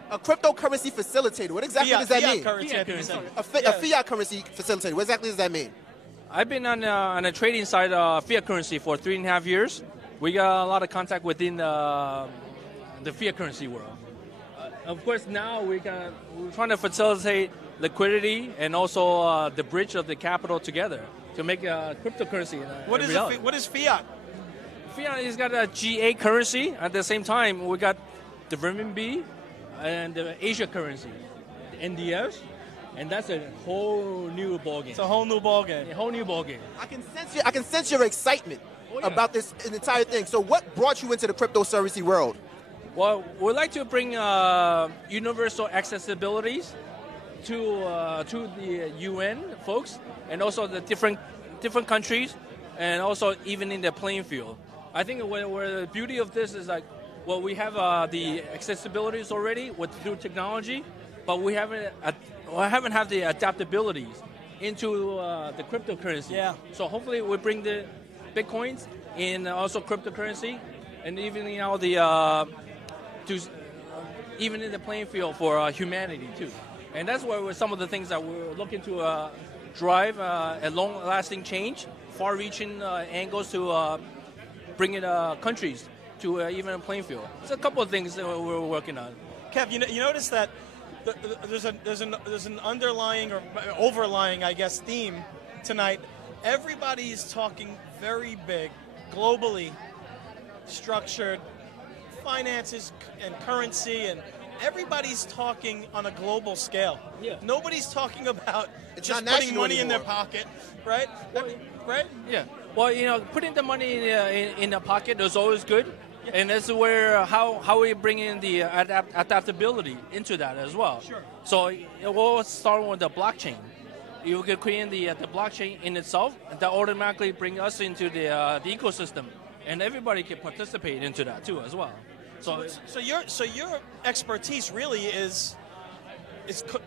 A cryptocurrency facilitator. What exactly does that mean? Fiat currency. A fiat currency facilitator. What exactly does that mean? I've been on a trading side fiat currency for 3.5 years. We got a lot of contact within the fiat currency world. Of course, now we're trying to facilitate liquidity and also the bridge of the capital together to make a cryptocurrency. What is fiat? Fiat has got a GA currency. At the same time, we got the renminbi and the Asia currency, the NDS, and that's a whole new ballgame. It's a whole new ballgame. A whole new ballgame. I can sense your excitement about this entire thing. So what brought you into the cryptocurrency world? Well, we'd like to bring universal accessibilities to the UN folks and also the different countries, and also even in the playing field. I think where the beauty of this is like, well, we have the accessibilities already through technology, but we haven't had the adaptabilities into the cryptocurrency. Yeah. So hopefully we bring the Bitcoins in also cryptocurrency, and evening out the even in the playing field for humanity too. And that's where some of the things that we're looking to drive a long-lasting change, far-reaching angles to bring in countries to even a playing field. It's a couple of things that we're working on. Kev, you notice that there's an underlying or overlying, I guess, theme tonight. Everybody is talking very big, globally structured finances and currency and everybody's talking on a global scale. Yeah. Nobody's talking about It's just not putting national money in their anymore. pocket, right? Right? Yeah. Well, putting the money in the pocket is always good, and that's where how we bring in the adaptability into that as well. Sure. So we'll start with the blockchain. You can create the blockchain in itself, and that automatically bring us into the ecosystem, and everybody can participate into that too as well. So your expertise really is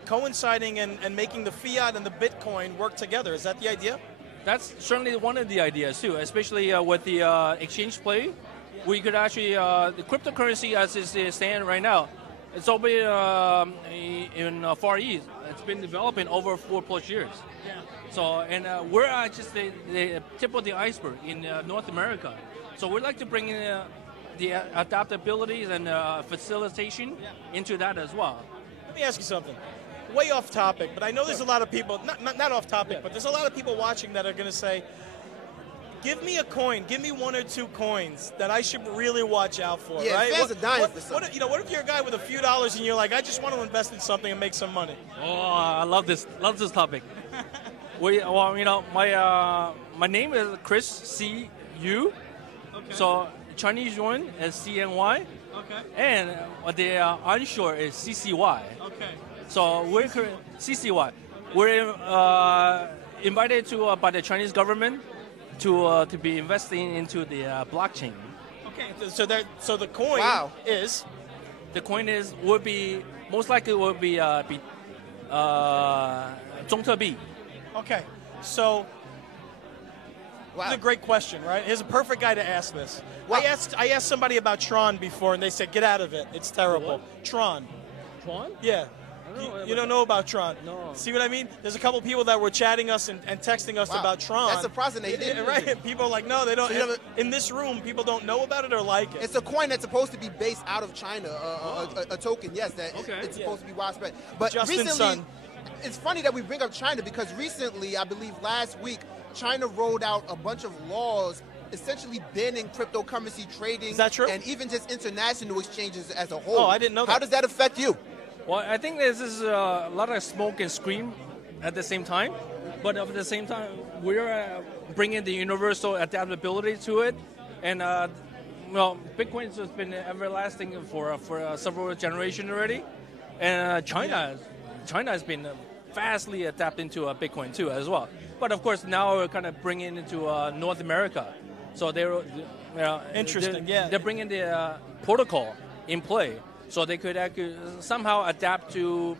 coinciding and making the fiat and the Bitcoin work together. Is that the idea? That's certainly one of the ideas too, especially with the exchange play. We could actually the cryptocurrency as it stands right now. It's over in Far East. It's been developing over 4+ years. Yeah. So, and we're just the tip of the iceberg in North America. So we'd like to bring in the adaptabilities and facilitation into that as well. Let me ask you something. Way off topic, but I know there's a lot of people, not off topic, but there's a lot of people watching that are going to say, give me a coin, give me 1 or 2 coins that I should really watch out for, Yeah, right? fans are dying for something. What if you're a guy with a few dollars and you're like, I just want to invest in something and make some money? Oh, I love this topic. My name is Chris C. U. Okay. So Chinese yuan is CNY. Okay. And the onshore is CCY. Okay. So we're CCY. We're invited to by the Chinese government to be investing into the blockchain. Okay. So the coin is. The coin would be most likely would be 中特币. Okay. So. That's a great question, right? Here's a perfect guy to ask this. I asked somebody about Tron before, and they said, get out of it. It's terrible. Tron. Tron? Yeah. You don't know about Tron. No. See what I mean? There's a couple people that were chatting us and texting us about Tron. That's surprising they didn't. Right? People are like, no, they don't. In this room, people don't know about it or like it. It's a coin that's supposed to be based out of China, a token, yes, that it's supposed to be widespread. But recently, it's funny that we bring up China because recently, I believe last week, China rolled out a bunch of laws essentially banning cryptocurrency trading. Is that true? And even just international exchanges as a whole. Oh, I didn't know that. How does that affect you? Well, I think this is a lot of smoke and scream at the same time. But at the same time, we're bringing the universal adaptability to it. And, Bitcoin has been everlasting for several generations already. And China has been fastly adapting to Bitcoin too as well. But of course, now we're kind of bringing it into North America. So they're interesting. They're bringing the protocol in play, so they could somehow adapt to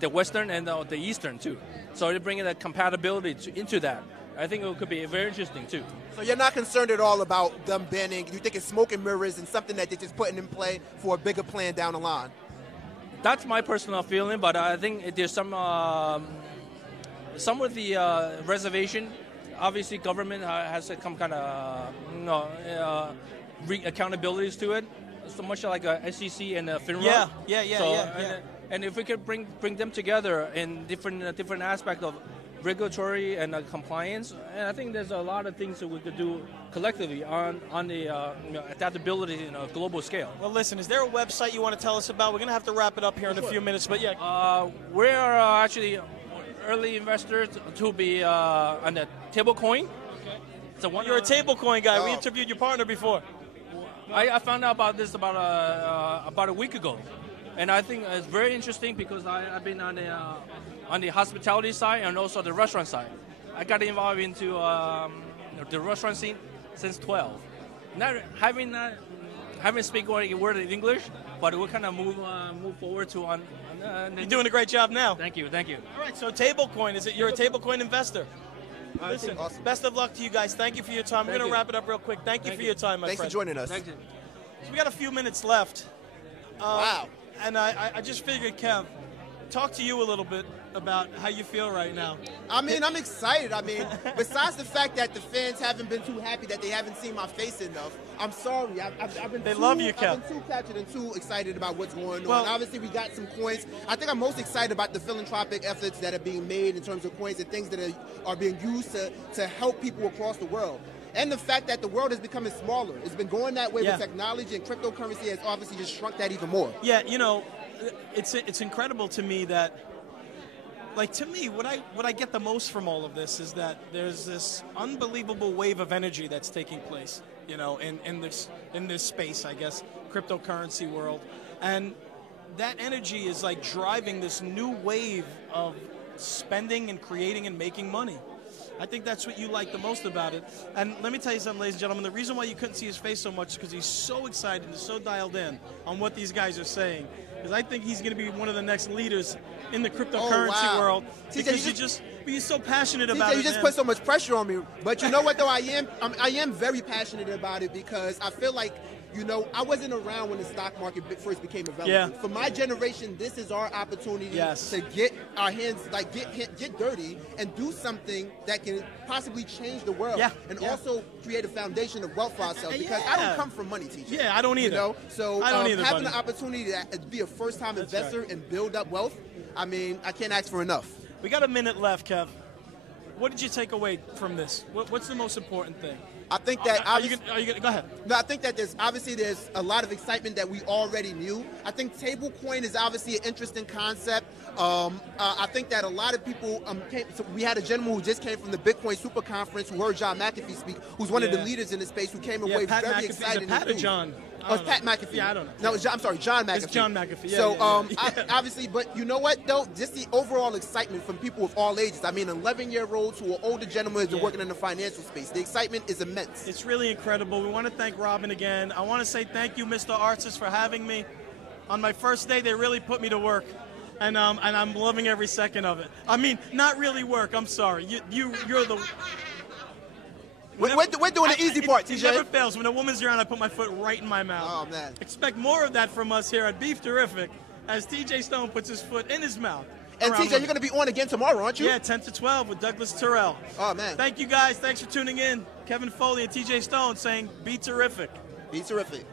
the Western and the Eastern too. So they're bringing the compatibility into that. I think it could be very interesting too. So you're not concerned at all about them banning? You think it's smoke and mirrors and something that they're just putting in play for a bigger plan down the line? That's my personal feeling, but I think there's some with the reservation. Obviously, government has some kind of accountabilities to it. So much like SEC and FINRA. Yeah. And if we could bring them together in different aspects of regulatory and compliance, and I think there's a lot of things that we could do collectively on the adaptability in a global scale. Well, listen, is there a website you want to tell us about? We're going to have to wrap it up here in a few minutes, but we are actually early investors to be on the Tablecoin. Okay. So you're a Tablecoin guy. We interviewed your partner before. I found out about this about a week ago, and I think it's very interesting because I've been on the hospitality side and also the restaurant side. I got involved into the restaurant scene since 12. Not having speak a word of English, but we kind of move forward to on. You're doing a great job now. Thank you. All right, so Tablecoin, you're a Tablecoin investor? Listen, awesome. Best of luck to you guys. Thank you for your time. We're going to wrap it up real quick. Thank you for your time, my friend. Thanks for joining us. Thank you. So we got a few minutes left. Wow. And I just figured, Kev, talk to you a little bit about how you feel right now. I mean, I'm excited. I mean, besides the fact that the fans haven't been too happy that they haven't seen my face enough, I'm sorry. They love you, Kev. I've been too captured and too excited about what's going on. Well, obviously, we got some coins. I think I'm most excited about the philanthropic efforts that are being made in terms of coins and things that are being used to help people across the world. And the fact that the world is becoming smaller. It's been going that way with technology, and cryptocurrency has obviously just shrunk that even more. Yeah, it's incredible to me that, like, to me, what I get the most from all of this is that there's this unbelievable wave of energy that's taking place, you know, in this space, I guess, cryptocurrency world, and that energy is like driving this new wave of spending and creating and making money. I think that's what you like the most about it. And let me tell you something, ladies and gentlemen, the reason why you couldn't see his face so much is because he's so excited and so dialed in on what these guys are saying. Because I think he's going to be one of the next leaders in the cryptocurrency world. Because you're so passionate about it. You just put so much pressure on me. But you know what, though? I am very passionate about it because I feel like, you know, I wasn't around when the stock market first became available. Yeah. For my generation, this is our opportunity to get our hands, like get dirty and do something that can possibly change the world. And also create a foundation of wealth for ourselves. Because I don't come from money, TJ. Yeah, I don't either. You know? So I don't either, having buddy. the opportunity to be a first-time investor and build up wealth, I mean, I can't ask for enough. We got a minute left, Kev. What did you take away from this? What's the most important thing? I think that are you gonna go ahead? No, I think that there's a lot of excitement that we already knew. I think stablecoin is obviously an interesting concept. I think that a lot of people so we had a gentleman who just came from the Bitcoin Super Conference who heard John McAfee speak, who's one of the leaders in the space, who came away very excited. Is it Pat or John? Oh, it's Pat McAfee. Yeah, I don't know. No, it's I'm sorry, John McAfee. It's John McAfee. Yeah, So, obviously, but you know what, though? Just the overall excitement from people of all ages. I mean, 11-year-olds who are older gentlemen who've been working in the financial space. The excitement is immense. It's really incredible. We want to thank Robin again. I want to say thank you, Mr. Artist, for having me. On my first day, they really put me to work. And I'm loving every second of it. I mean, not really work. I'm sorry. You're the... We're doing the easy part, TJ. It never fails. When a woman's around, I put my foot right in my mouth. Oh, man. Expect more of that from us here at Beterrific as TJ Stone puts his foot in his mouth. And TJ, you're going to be on again tomorrow, aren't you? Yeah, 10 to 12 with Douglas Terrell. Oh, man. Thank you, guys. Thanks for tuning in. Kevin Foley and TJ Stone saying, be terrific. Be terrific.